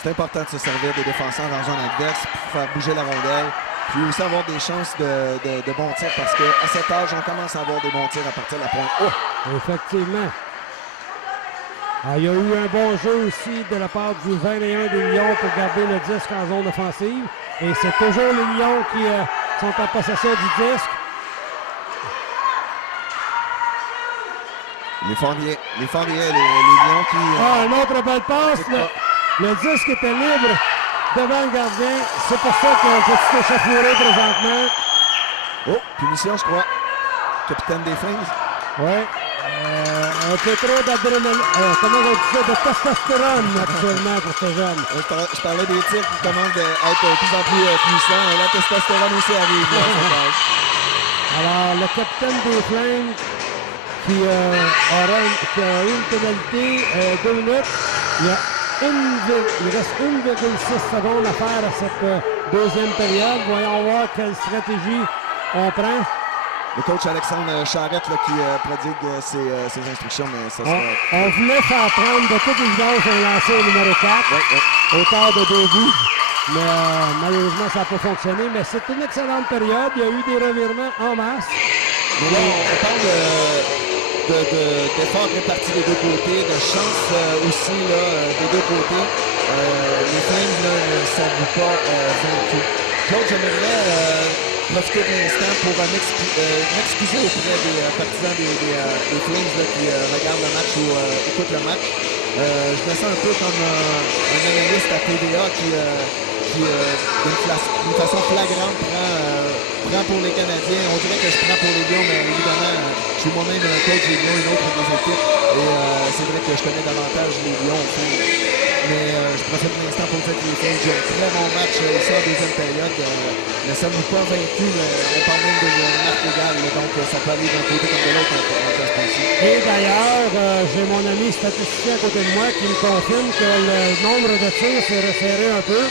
C'est important de se servir des défenseurs en zone adverse pour faire bouger la rondelle, puis aussi avoir des chances de bons tirs parce qu'à cet âge, on commence à avoir des bons tirs à partir de la pointe. Oh! Effectivement. Alors, il y a eu un bon jeu aussi de la part du 21 des Lions pour garder le disque en zone offensive. Et c'est toujours les Lions qui sont en possession du disque. Les Fourriers, les Lions qui... Une autre belle passe. Le disque était libre devant le gardien. C'est pour ça que je suis échauffouré présentement. Oh, punition, je crois. Capitaine des Flames. Oui. Un peu trop d'adrénaline. Comment on dit ça? De testostérone actuellement pour ce jeune. Je parlais des tirs qui commencent à être de plus en plus puissants. La testostérone aussi arrive. Alors, le capitaine des Flames qui a eu une pénalité 2 minutes. Il reste 1,6 secondes à faire à cette deuxième période. Voyons voir quelle stratégie on prend. Le coach Alexandre Charrette là, qui prodigue ses instructions, mais ça sera... On voulait faire prendre de toute évidence un lancer au numéro 4, hauteur de 2 buts. Mais malheureusement, ça n'a pas fonctionné. Mais c'est une excellente période. Il y a eu des revirements en masse. Mais là, on parle d'efforts répartis des deux côtés, de chance aussi là, des deux côtés. Les Flames ne s'avouent pas vaincus. Claude, j'aimerais profiter de l'instant pour m'excuser auprès des partisans des Flames là, qui regardent le match ou écoutent le match. Je me sens un peu comme un analyste à TVA qui d'une façon flagrante prend pour les Canadiens. On dirait que je prends pour les Lions, mais évidemment, je suis moi-même un coach des Lions, une autre des équipes. Et c'est vrai que je connais davantage les Lions. Mais je profite de l'instant pour dire que les Flames jouent un très bon match ici en deuxième période. Ne sommes-nous pas vaincus, mais on parle même de marque égale. Donc ça peut aller d'un côté comme de l'autre en classe ici. Et d'ailleurs, j'ai mon ami statisticien à côté de moi qui me confirme que le nombre de tirs s'est resserré un peu.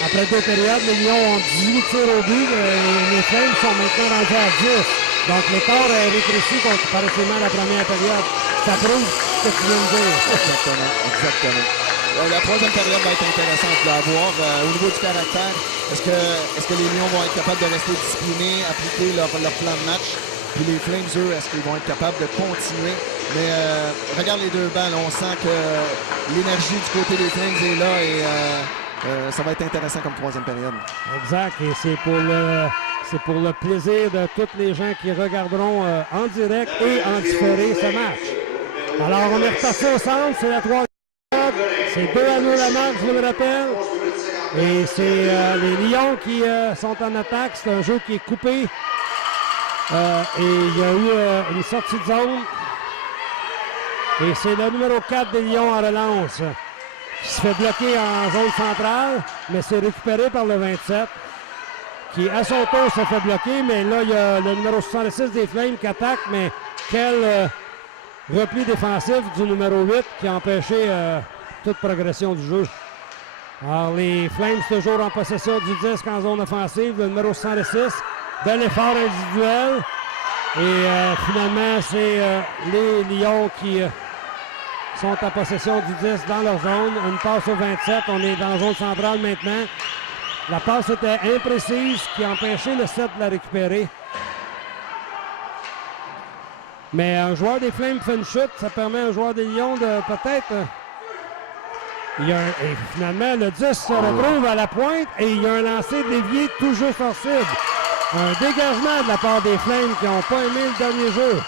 Après 2 périodes, les Lions ont 18 tirs au but. Les Flames sont maintenant rendus à 10. Donc l'écart est rétréci comparativement à la première période. Ça prouve ce que tu viens de dire. Exactement. La troisième période va être intéressante à voir. Au niveau du caractère, est-ce que les Lions vont être capables de rester disciplinés, appliquer leur plan de match? Puis les Flames, eux, est-ce qu'ils vont être capables de continuer? Mais regarde les deux balles, on sent que l'énergie du côté des Flames est là et ça va être intéressant comme troisième période. Exact, et c'est pour le plaisir de tous les gens qui regarderont en direct et en différé ce match. Alors, on est repassé au centre, c'est la troisième. C'est 2-2 la marque, je vous le rappelle. Et c'est les Lions qui sont en attaque. C'est un jeu qui est coupé. Et il y a eu une sortie de zone. Et c'est le numéro 4 des Lions en relance qui se fait bloquer en zone centrale, mais c'est récupéré par le 27 qui, à son tour, se fait bloquer. Mais là, il y a le numéro 66 des Flames qui attaque, mais quel repli défensif du numéro 8 qui a empêché toute progression du jeu. Alors, les Flames toujours en possession du disque en zone offensive, le numéro 66. Bel effort individuel. Et finalement, c'est les Lions qui sont en possession du 10 dans leur zone. Une passe au 27. On est dans la zone centrale maintenant. La passe était imprécise, qui a empêché le 7 de la récupérer. Mais un joueur des Flames fait une chute. Ça permet à un joueur des Lions de peut-être... et finalement, le 10 se retrouve à la pointe et il y a un lancer dévié tout juste hors cible. Un dégagement de la part des Flames qui n'ont pas aimé le dernier jeu.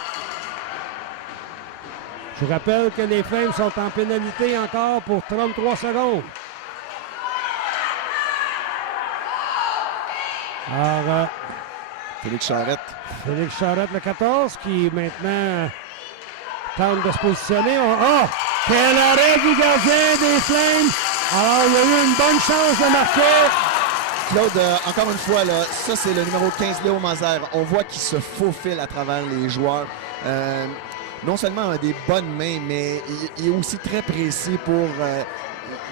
Je rappelle que les Flames sont en pénalité encore pour 33 secondes. Alors, Félix Charrette, le 14, qui maintenant tente de se positionner. Quel arrêt du gardien des Flames! Alors, il y a eu une bonne chance de marquer. Claude, encore une fois, là, ça c'est le numéro 15, Léo Mazer. On voit qu'il se faufile à travers les joueurs. Non seulement a des bonnes mains, mais il est aussi très précis pour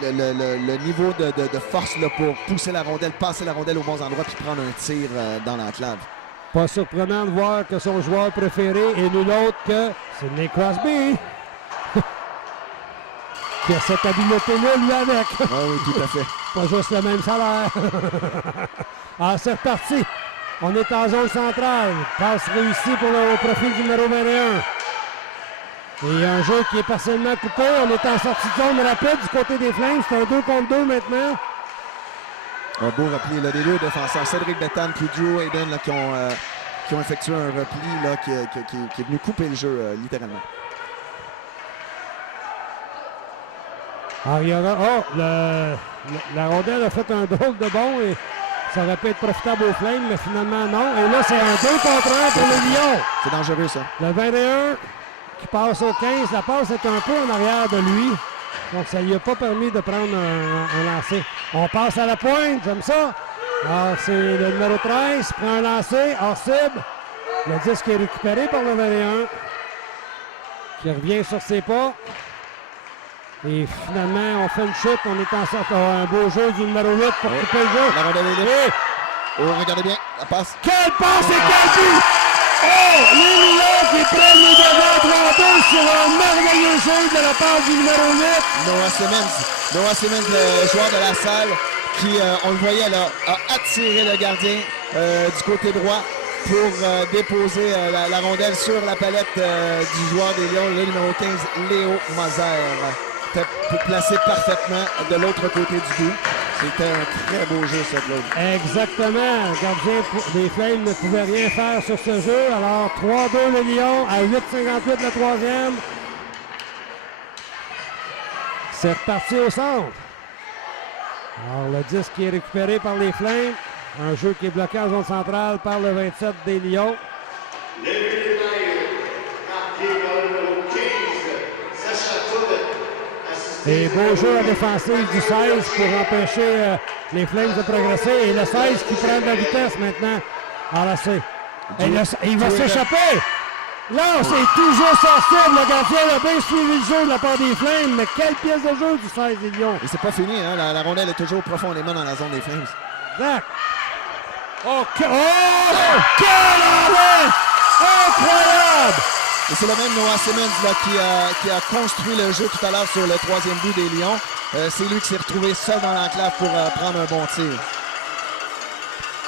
le niveau de force là, pour pousser la rondelle, passer la rondelle aux bons endroits puis prendre un tir dans l'enclave. Pas surprenant de voir que son joueur préféré est nul autre que Sidney Crosby. Qui a cette habileté-là, lui, avec. Oui, tout à fait. Pas juste le même salaire. Alors, c'est reparti. On est en zone centrale. Passe réussie au profil du numéro 21. Et il y a un jeu qui est partiellement coupé. On est en sortie de zone rapide du côté des Flames. C'est un 2 contre 2 maintenant. Un beau repli là, des deux défenseurs. Cédric Bettan puis Drew Hayden là, qui ont effectué un repli là, qui est venu couper le jeu littéralement. Alors, il y aura... Oh, la rondelle a fait un drôle de bond et ça aurait pu être profitable aux Flames, mais finalement non. Et là, c'est un 2 contre 1 pour les Lions. C'est dangereux, ça. Le 21 qui passe au 15. La passe est un peu en arrière de lui. Donc, ça ne lui a pas permis de prendre un lancer. On passe à la pointe, j'aime ça. Alors, c'est le numéro 13, prend un lancer, hors cible. Le disque est récupéré par le 21, qui revient sur ses pas. Et finalement, on fait une chute. On est en sorte un beau jeu du numéro 8 pour couper le jeu. La rondelle est libre. Oh, regardez bien, la passe. Quelle passe et quel but! Oh! Les Lions qui prennent le devant 3-2 sur un merveilleux jeu de la part du numéro 8. Noah Simmons, le joueur de la salle, qui, on le voyait là, a attiré le gardien du côté droit pour déposer la rondelle sur la palette du joueur des Lions, le numéro 15, Léo Moser. Placé parfaitement de l'autre côté du but. C'était un très beau jeu, ça, Claude. Exactement. Le gardien des Flames ne pouvait rien faire sur ce jeu. Alors, 3-2 les Lions à 8,58 le troisième. C'est reparti au centre. Alors, le disque qui est récupéré par les Flames. Un jeu qui est bloqué en zone centrale par le 27 des Lions. Et beau jeu à défensive du 16 pour empêcher les Flames de progresser. Et le 16 qui prend de la vitesse maintenant à la C. Et il va s'échapper. Là, c'est toujours sensible. Le gardien a bien suivi le jeu de la part des Flames. Mais quelle pièce de jeu du 16 des Lions. Et c'est pas fini, hein? La rondelle est toujours profondément dans la zone des Flames. Exact. Oh, quel arrêt! Incroyable! Et c'est le même Noah Simmons là, qui a construit le jeu tout à l'heure sur le troisième but des Lions. C'est lui qui s'est retrouvé seul dans l'enclave pour prendre un bon tir.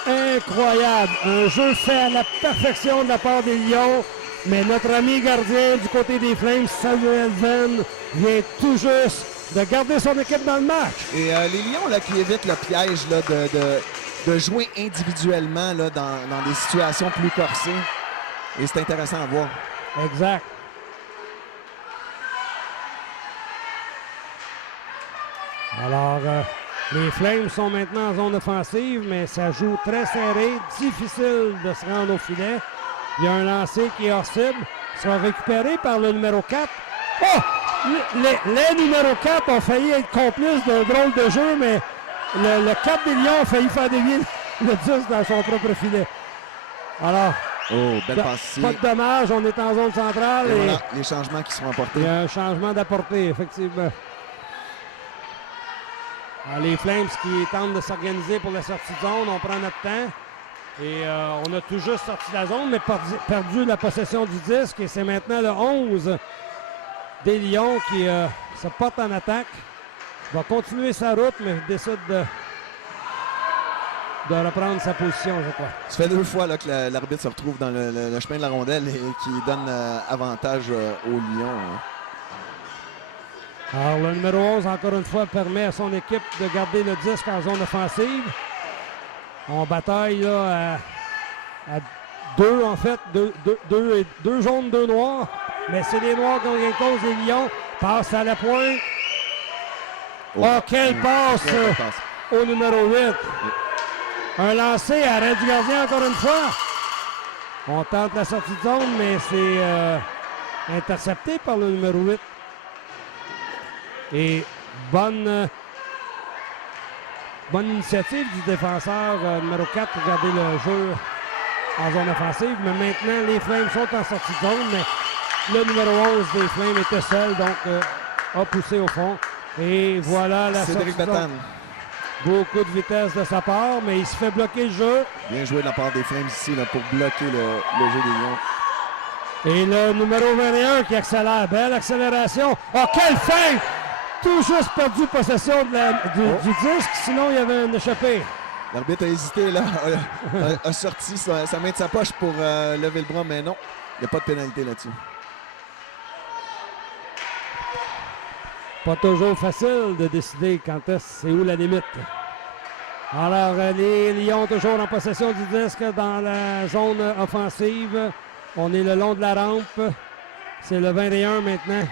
Incroyable. Un jeu fait à la perfection de la part des Lions. Mais notre ami gardien du côté des Flames, Samuel Venn, vient tout juste de garder son équipe dans le match. Et les Lions là, qui évitent le piège là, de jouer individuellement là, dans des situations plus corsées. Et c'est intéressant à voir. Exact. Alors, les Flames sont maintenant en zone offensive, mais ça joue très serré. Difficile de se rendre au filet. Il y a un lancer qui est hors cible. Sera récupéré par le numéro 4. Oh! Les numéros 4 ont failli être complices d'un drôle de jeu, mais le 4 des Lions a failli faire dévier le 10 dans son propre filet. Alors, oh, belle passe. Pas de dommage, on est en zone centrale. Et voilà les changements qui seront apportés. Il y a un changement d'apporter, effectivement. Alors, les Flames qui tentent de s'organiser pour la sortie de zone, on prend notre temps. Et on a tout juste sorti de la zone, mais perdu la possession du disque. Et c'est maintenant le 11 des Lions qui se porte en attaque. Il va continuer sa route, mais décide de reprendre sa position, je crois. Ça fait 2 fois là, que l'arbitre se retrouve dans le chemin de la rondelle et qui donne avantage aux Lions. Hein. Alors, le numéro 11, encore une fois, permet à son équipe de garder le disque en zone offensive. On bataille là, à 2, en fait. 2 jaunes, 2 noirs. Mais c'est les Noirs qui ont gain cause des Lions. Passe à la pointe. Oh, quelle passe au numéro 8. Un lancer, arrêt du gardien encore une fois. On tente la sortie de zone, mais c'est intercepté par le numéro 8. Et bonne initiative du défenseur numéro 4 pour garder le jeu en zone offensive. Mais maintenant, les Flames sont en sortie de zone, mais le numéro 11 des Flames était seul, donc a poussé au fond. Et voilà la sortie de zone. Beaucoup de vitesse de sa part, mais il se fait bloquer le jeu. Bien joué de la part des Flames ici là, pour bloquer le jeu des Lions. Et le numéro 21 qui accélère. Belle accélération. Oh, quelle fin! Tout juste perdu possession du disque, sinon il y avait un échappé. L'arbitre a hésité, là, a sorti sa main de sa poche pour lever le bras, mais non, il n'y a pas de pénalité là-dessus. Pas toujours facile de décider quand c'est où la limite. Alors, les Lions toujours en possession du disque dans la zone offensive. On est le long de la rampe. C'est le 21 maintenant.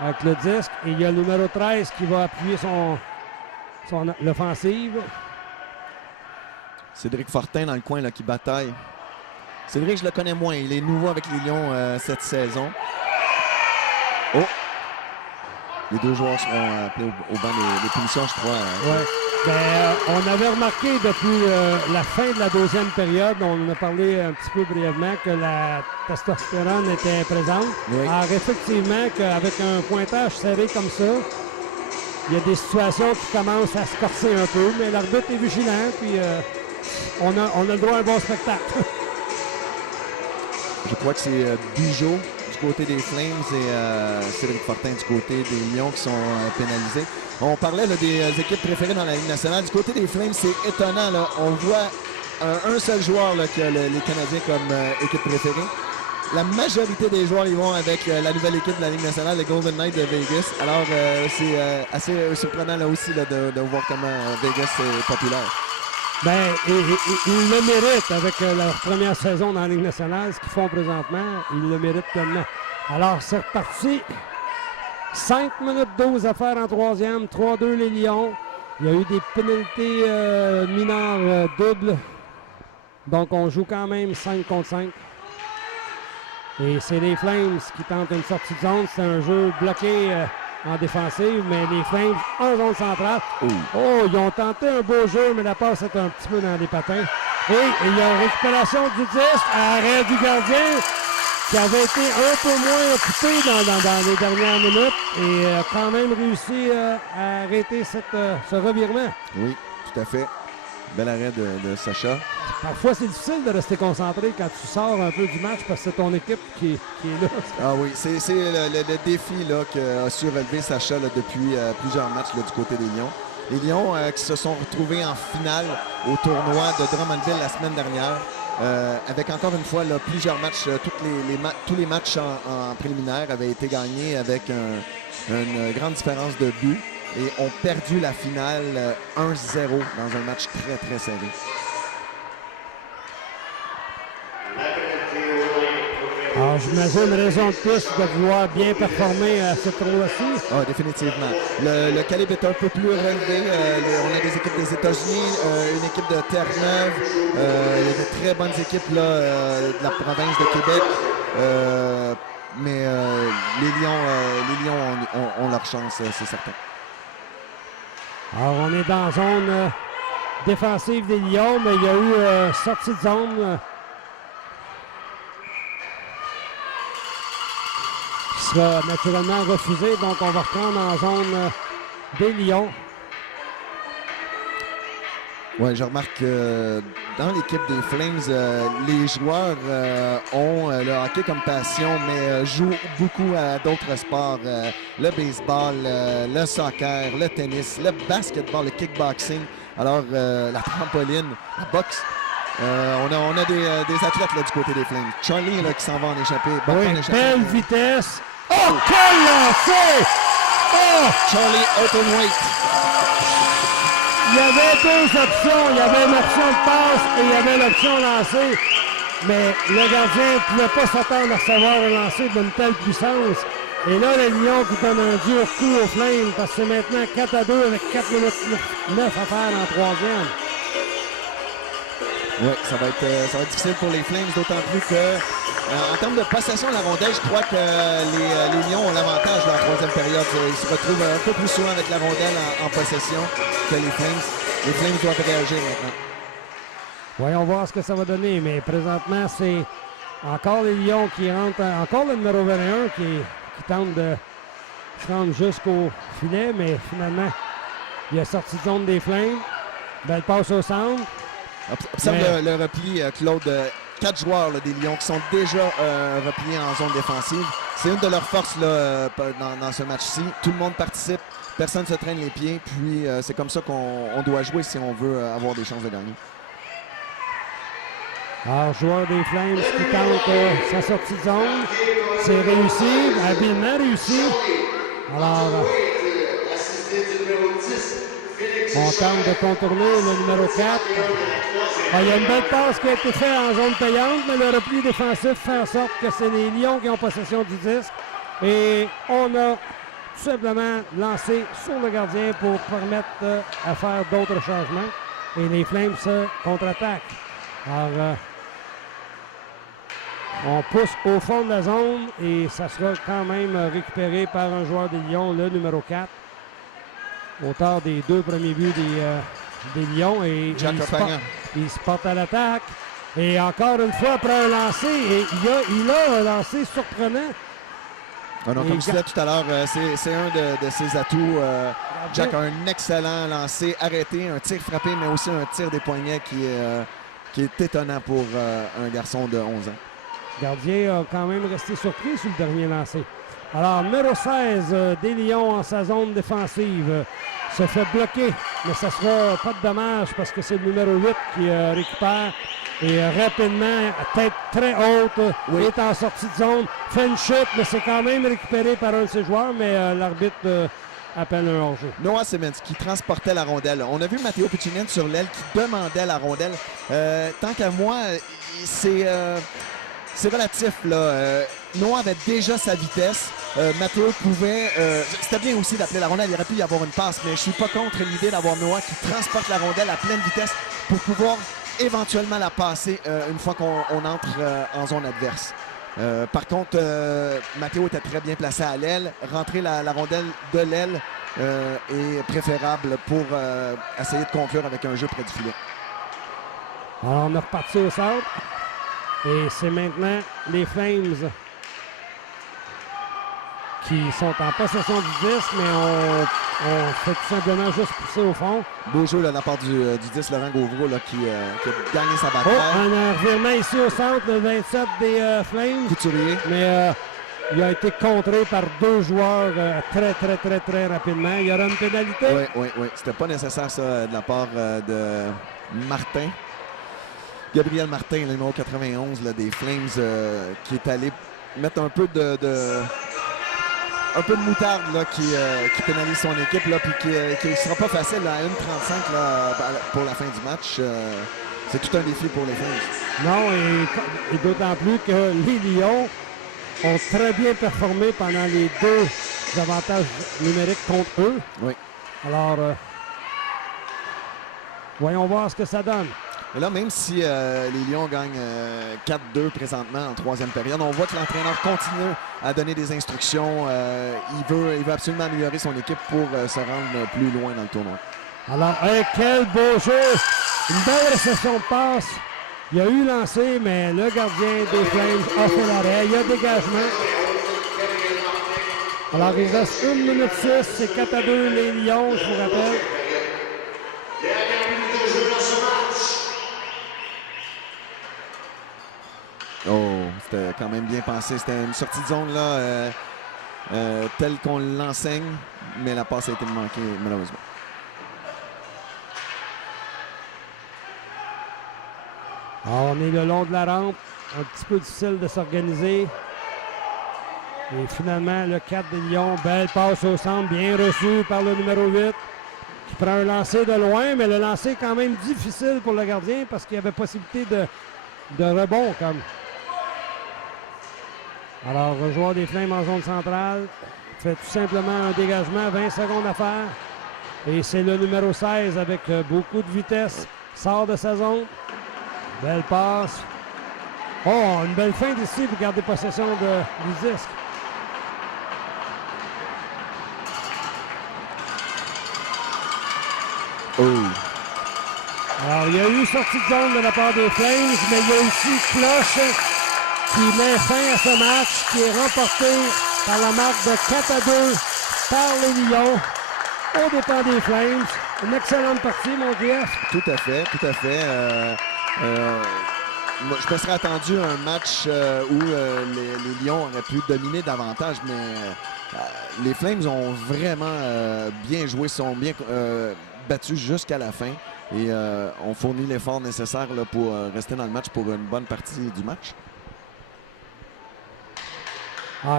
avec le disque. Et il y a le numéro 13 qui va appuyer l'offensive. Cédric Fortin dans le coin là, qui bataille. Cédric, je le connais moins. Il est nouveau avec les Lions cette saison. Oh! Les deux joueurs seront appelés au banc des punitions, je crois. Ouais. On avait remarqué depuis la fin de la deuxième période, on en a parlé un petit peu brièvement, que la testostérone était présente. Oui. Alors effectivement, qu'avec un pointage serré comme ça, il y a des situations qui commencent à se corser un peu, mais l'arbitre est vigilant, puis on a le droit à un bon spectacle. Je crois que c'est Bugeaud du côté des Flames et Cédric Fortin du côté des Lions qui sont pénalisés. On parlait là, des équipes préférées dans la Ligue nationale. Du côté des Flames, c'est étonnant. Là. On voit un seul joueur là, qui a les Canadiens comme équipe préférée. La majorité des joueurs ils vont avec la nouvelle équipe de la Ligue nationale, les Golden Knights de Vegas. Alors, c'est assez surprenant là aussi là, de voir comment Vegas est populaire. Ben, ils le méritent avec leur première saison dans la Ligue nationale, ce qu'ils font présentement, ils le méritent pleinement. Alors, c'est reparti. 5 minutes 12 à faire en troisième, 3-2 les Lions. Il y a eu des pénalités mineures doubles. Donc, on joue quand même 5 contre 5. Et c'est les Flames qui tentent une sortie de zone. C'est un jeu bloqué en défensive, mais les Flames en zone centrale. Oh, ils ont tenté un beau jeu, mais la passe est un petit peu dans les patins. Et il y a une récupération du disque, arrêt du gardien, qui avait été un peu moins occupé dans les dernières minutes et a quand même réussi à arrêter ce revirement. Oui, tout à fait. Bel arrêt de Sacha. Parfois, c'est difficile de rester concentré quand tu sors un peu du match parce que c'est ton équipe qui est là. Ah oui, c'est le défi là, qu'a su relever Sacha là, depuis plusieurs matchs là, du côté des Lions. Les Lions qui se sont retrouvés en finale au tournoi de Drummondville la semaine dernière. Avec encore une fois là, plusieurs matchs, tous les matchs en préliminaire avaient été gagnés avec une grande différence de but et ont perdu la finale 1-0 dans un match très très serré. Alors, j'imagine raison de plus de vouloir bien performer à ce tournoi-ci. Ah, définitivement. Le calibre est un peu plus relevé. On a des équipes des États-Unis, une équipe de Terre-Neuve. Il y a de très bonnes équipes là, de la province de Québec. Mais les Lions ont leur chance, c'est certain. Alors, on est dans la zone défensive des Lions, mais il y a eu sortie de zone qui sera naturellement refusée. Donc, on va reprendre en zone des Lions. Oui, je remarque que dans l'équipe des Flames, les joueurs ont le hockey comme passion, mais jouent beaucoup à d'autres sports. Le baseball, le soccer, le tennis, le basketball, le kickboxing. Alors, la trampoline, la boxe. On a des athlètes là, du côté des Flames. Charlie là, qui s'en va en échappée. Oui, belle vitesse. Oh, quel lancer! Oh! Charlie Openweight. Il y avait deux options. Il y avait l'option de passe et il y avait l'option lancée. Mais le gardien ne pouvait pas s'attendre à recevoir un lancer d'une telle puissance. Et là, les Lions qui donnent un dur coup aux Flames parce que c'est maintenant 4-2 avec 4 minutes 9 à faire en troisième. Oui, ça va être difficile pour les Flames, d'autant plus que en termes de possession de la rondelle, je crois que les Lions ont l'avantage dans la troisième période. Ils se retrouvent un peu plus souvent avec la rondelle en possession que les Flames. Les Flames doivent réagir maintenant. Voyons voir ce que ça va donner, mais présentement, c'est encore les Lions qui rentrent, encore le numéro 21 qui tente de se rendre jusqu'au filet, mais finalement, il a sorti de zone des Flames. Belle passe au centre. Observe le repli, Claude. 4 joueurs là, des Lions qui sont déjà repliés en zone défensive. C'est une de leurs forces là, dans ce match-ci. Tout le monde participe, personne ne se traîne les pieds. Puis c'est comme ça qu'on doit jouer si on veut avoir des chances de gagner. Alors, joueur des Flames qui tente sa sortie de zone. C'est réussi, habilement réussi. Alors, on tente de contourner le numéro 4. Il y a une belle passe qui a été faite en zone payante, mais le repli défensif fait en sorte que c'est les Lions qui ont possession du disque. Et on a tout simplement lancer sur le gardien pour permettre à faire d'autres changements. Et les Flames contre-attaquent. Alors, on pousse au fond de la zone et ça sera quand même récupéré par un joueur des Lions, le numéro 4. Auteur des 2 premiers buts des Lions. Et il se porte à l'attaque. Et encore une fois, après un lancer, et il a un lancer surprenant. Ah non, comme je disais tout à l'heure, c'est un de ses atouts. Jack a un excellent lancer arrêté, un tir frappé, mais aussi un tir des poignets qui est étonnant pour un garçon de 11 ans. Le gardien a quand même resté surpris sur le dernier lancer. Alors, numéro 16 des Lions en sa zone défensive se fait bloquer, mais ça sera pas de dommage parce que c'est le numéro 8 qui récupère. Et rapidement, à tête très haute, est en sortie de zone, fait une chute, mais c'est quand même récupéré par un de ses joueurs, mais l'arbitre appelle un hors-jeu. Noah Simmons qui transportait la rondelle. On a vu Matteo Piccinini sur l'aile qui demandait la rondelle. Tant qu'à moi, c'est relatif, là. Noah avait déjà sa vitesse. Matteo pouvait... c'était bien aussi d'appeler la rondelle. Il aurait pu y avoir une passe, mais je suis pas contre l'idée d'avoir Noah qui transporte la rondelle à pleine vitesse pour pouvoir éventuellement la passer une fois qu'on entre en zone adverse. Par contre, Matteo était très bien placé à l'aile. Rentrer la rondelle de l'aile est préférable pour essayer de conclure avec un jeu près du filet. Alors, on est reparti au centre. Et c'est maintenant les Flames qui sont en possession du 10, mais on fait tout simplement juste pousser au fond. Beau jeu de la part du 10, Laurent Gauvreau, là, qui a gagné sa bataille. Un revirement ici au centre, le 27 des Flames. Couturier. Mais il a été contré par 2 joueurs très rapidement. Il y aura une pénalité. Oui. C'était pas nécessaire, ça, de la part de Martin. Gabriel Martin, le numéro 91 là, des Flames, qui est allé mettre un peu de moutarde là, qui pénalise son équipe, là, puis qui ne sera pas facile là, à 1,35 là, pour la fin du match. C'est tout un défi pour les Flames. Non, et d'autant plus que les Lions ont très bien performé pendant les 2 avantages numériques contre eux. Oui. Alors, voyons voir ce que ça donne. Mais là, même si les Lions gagnent 4-2 présentement en 3e période, on voit que l'entraîneur continue à donner des instructions. Il veut absolument améliorer son équipe pour se rendre plus loin dans le tournoi. Alors, quel beau jeu! Une belle réception de passe. Il y a eu lancé, mais le gardien des Flames a fait l'arrêt. Il y a dégagement. Alors, il reste 1 minute 6. C'est 4-2 les Lions, je vous rappelle. Oh, c'était quand même bien pensé. C'était une sortie de zone là, telle qu'on l'enseigne, mais la passe a été manquée malheureusement. Alors, on est le long de la rampe. Un petit peu difficile de s'organiser. Et finalement, le 4 des Lions, belle passe au centre, bien reçu par le numéro 8. Qui prend un lancer de loin, mais le lancer est quand même difficile pour le gardien parce qu'il y avait possibilité de rebond comme. Alors, le joueur des Flames en zone centrale fait tout simplement un dégagement, 20 secondes à faire. Et c'est le numéro 16 avec beaucoup de vitesse. Sort de sa zone. Belle passe. Oh, une belle feinte ici pour garder possession du disque. Oh. Alors, il y a eu sortie de zone de la part des Flames, mais il y a aussi Cloche qui met fin à ce match, qui est remporté par la marque de 4-2 par les Lions au départ des Flames. Une excellente partie, mon Jeff. Tout à fait. Je me serais attendu à un match où les Lions auraient pu dominer davantage, mais les Flames ont vraiment bien joué, sont bien battus jusqu'à la fin et ont fourni l'effort nécessaire là, pour rester dans le match pour une bonne partie du match.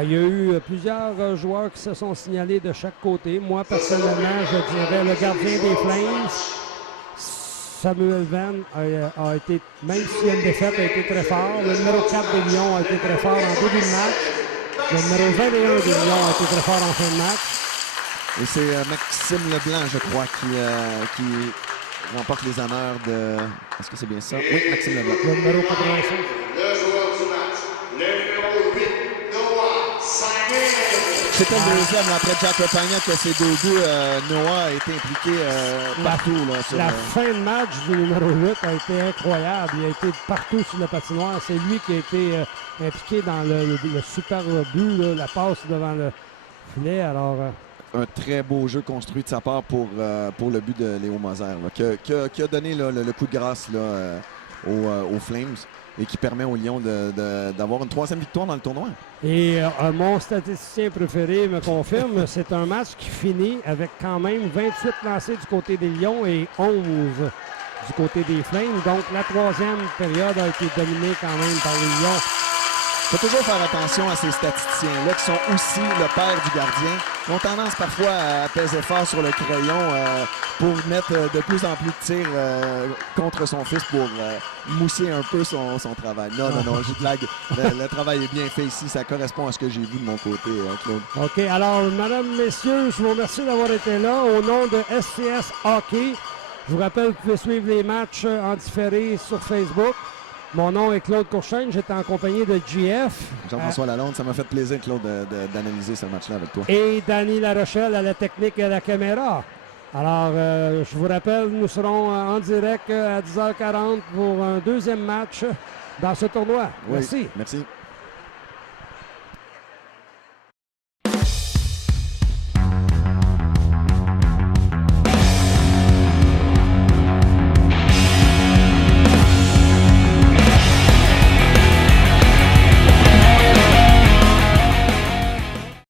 Il y a eu plusieurs joueurs qui se sont signalés de chaque côté. Moi, personnellement, je dirais le gardien des Flames, Samuel Venn, a été, même s'il y a une défaite, a été très fort. Le numéro 4 des Lions a été très fort en début de match. Le numéro 21 des Lions a été très fort en fin de match. Et c'est Maxime Leblanc, je crois, qui remporte les honneurs de... Est-ce que c'est bien ça? Oui, Maxime Leblanc. Le numéro 85. Le joueur du match, le numéro 8, Noah Simon. C'était le deuxième, là, après Jack Lepagna, que ces deux buts, Noah a été impliqué partout. Là, sur, La fin de match du numéro 8 a été incroyable. Il a été partout sur la patinoire. C'est lui qui a été impliqué dans le super but, là, la passe devant le filet. Alors, un très beau jeu construit de sa part pour le but de Léo Moser, là, qui a donné là, le coup de grâce là, aux Flames et qui permet aux Lions d'avoir une 3e victoire dans le tournoi. et mon statisticien préféré me confirme, c'est un match qui finit avec quand même 28 lancés du côté des Lions et 11 du côté des Flames. Donc, la 3e période a été dominée quand même par les Lions. Il faut toujours faire attention à ces statisticiens-là qui sont aussi le père du gardien. Ils ont tendance parfois à peser fort sur le crayon pour mettre de plus en plus de tirs contre son fils pour mousser un peu son travail. Non, je blague. Le travail est bien fait ici. Ça correspond à ce que j'ai vu de mon côté, Claude. OK. Alors, mesdames, messieurs, je vous remercie d'avoir été là. Au nom de SCS Hockey, je vous rappelle que vous pouvez suivre les matchs en différé sur Facebook. Mon nom est Claude Courchaine, j'étais en compagnie de GF. Jean-François Lalonde, ça m'a fait plaisir, Claude, d'analyser ce match-là avec toi. Et Danny Larochelle à la technique et à la caméra. Alors, je vous rappelle, nous serons en direct à 10h40 pour un 2e match dans ce tournoi. Oui, Merci. merci.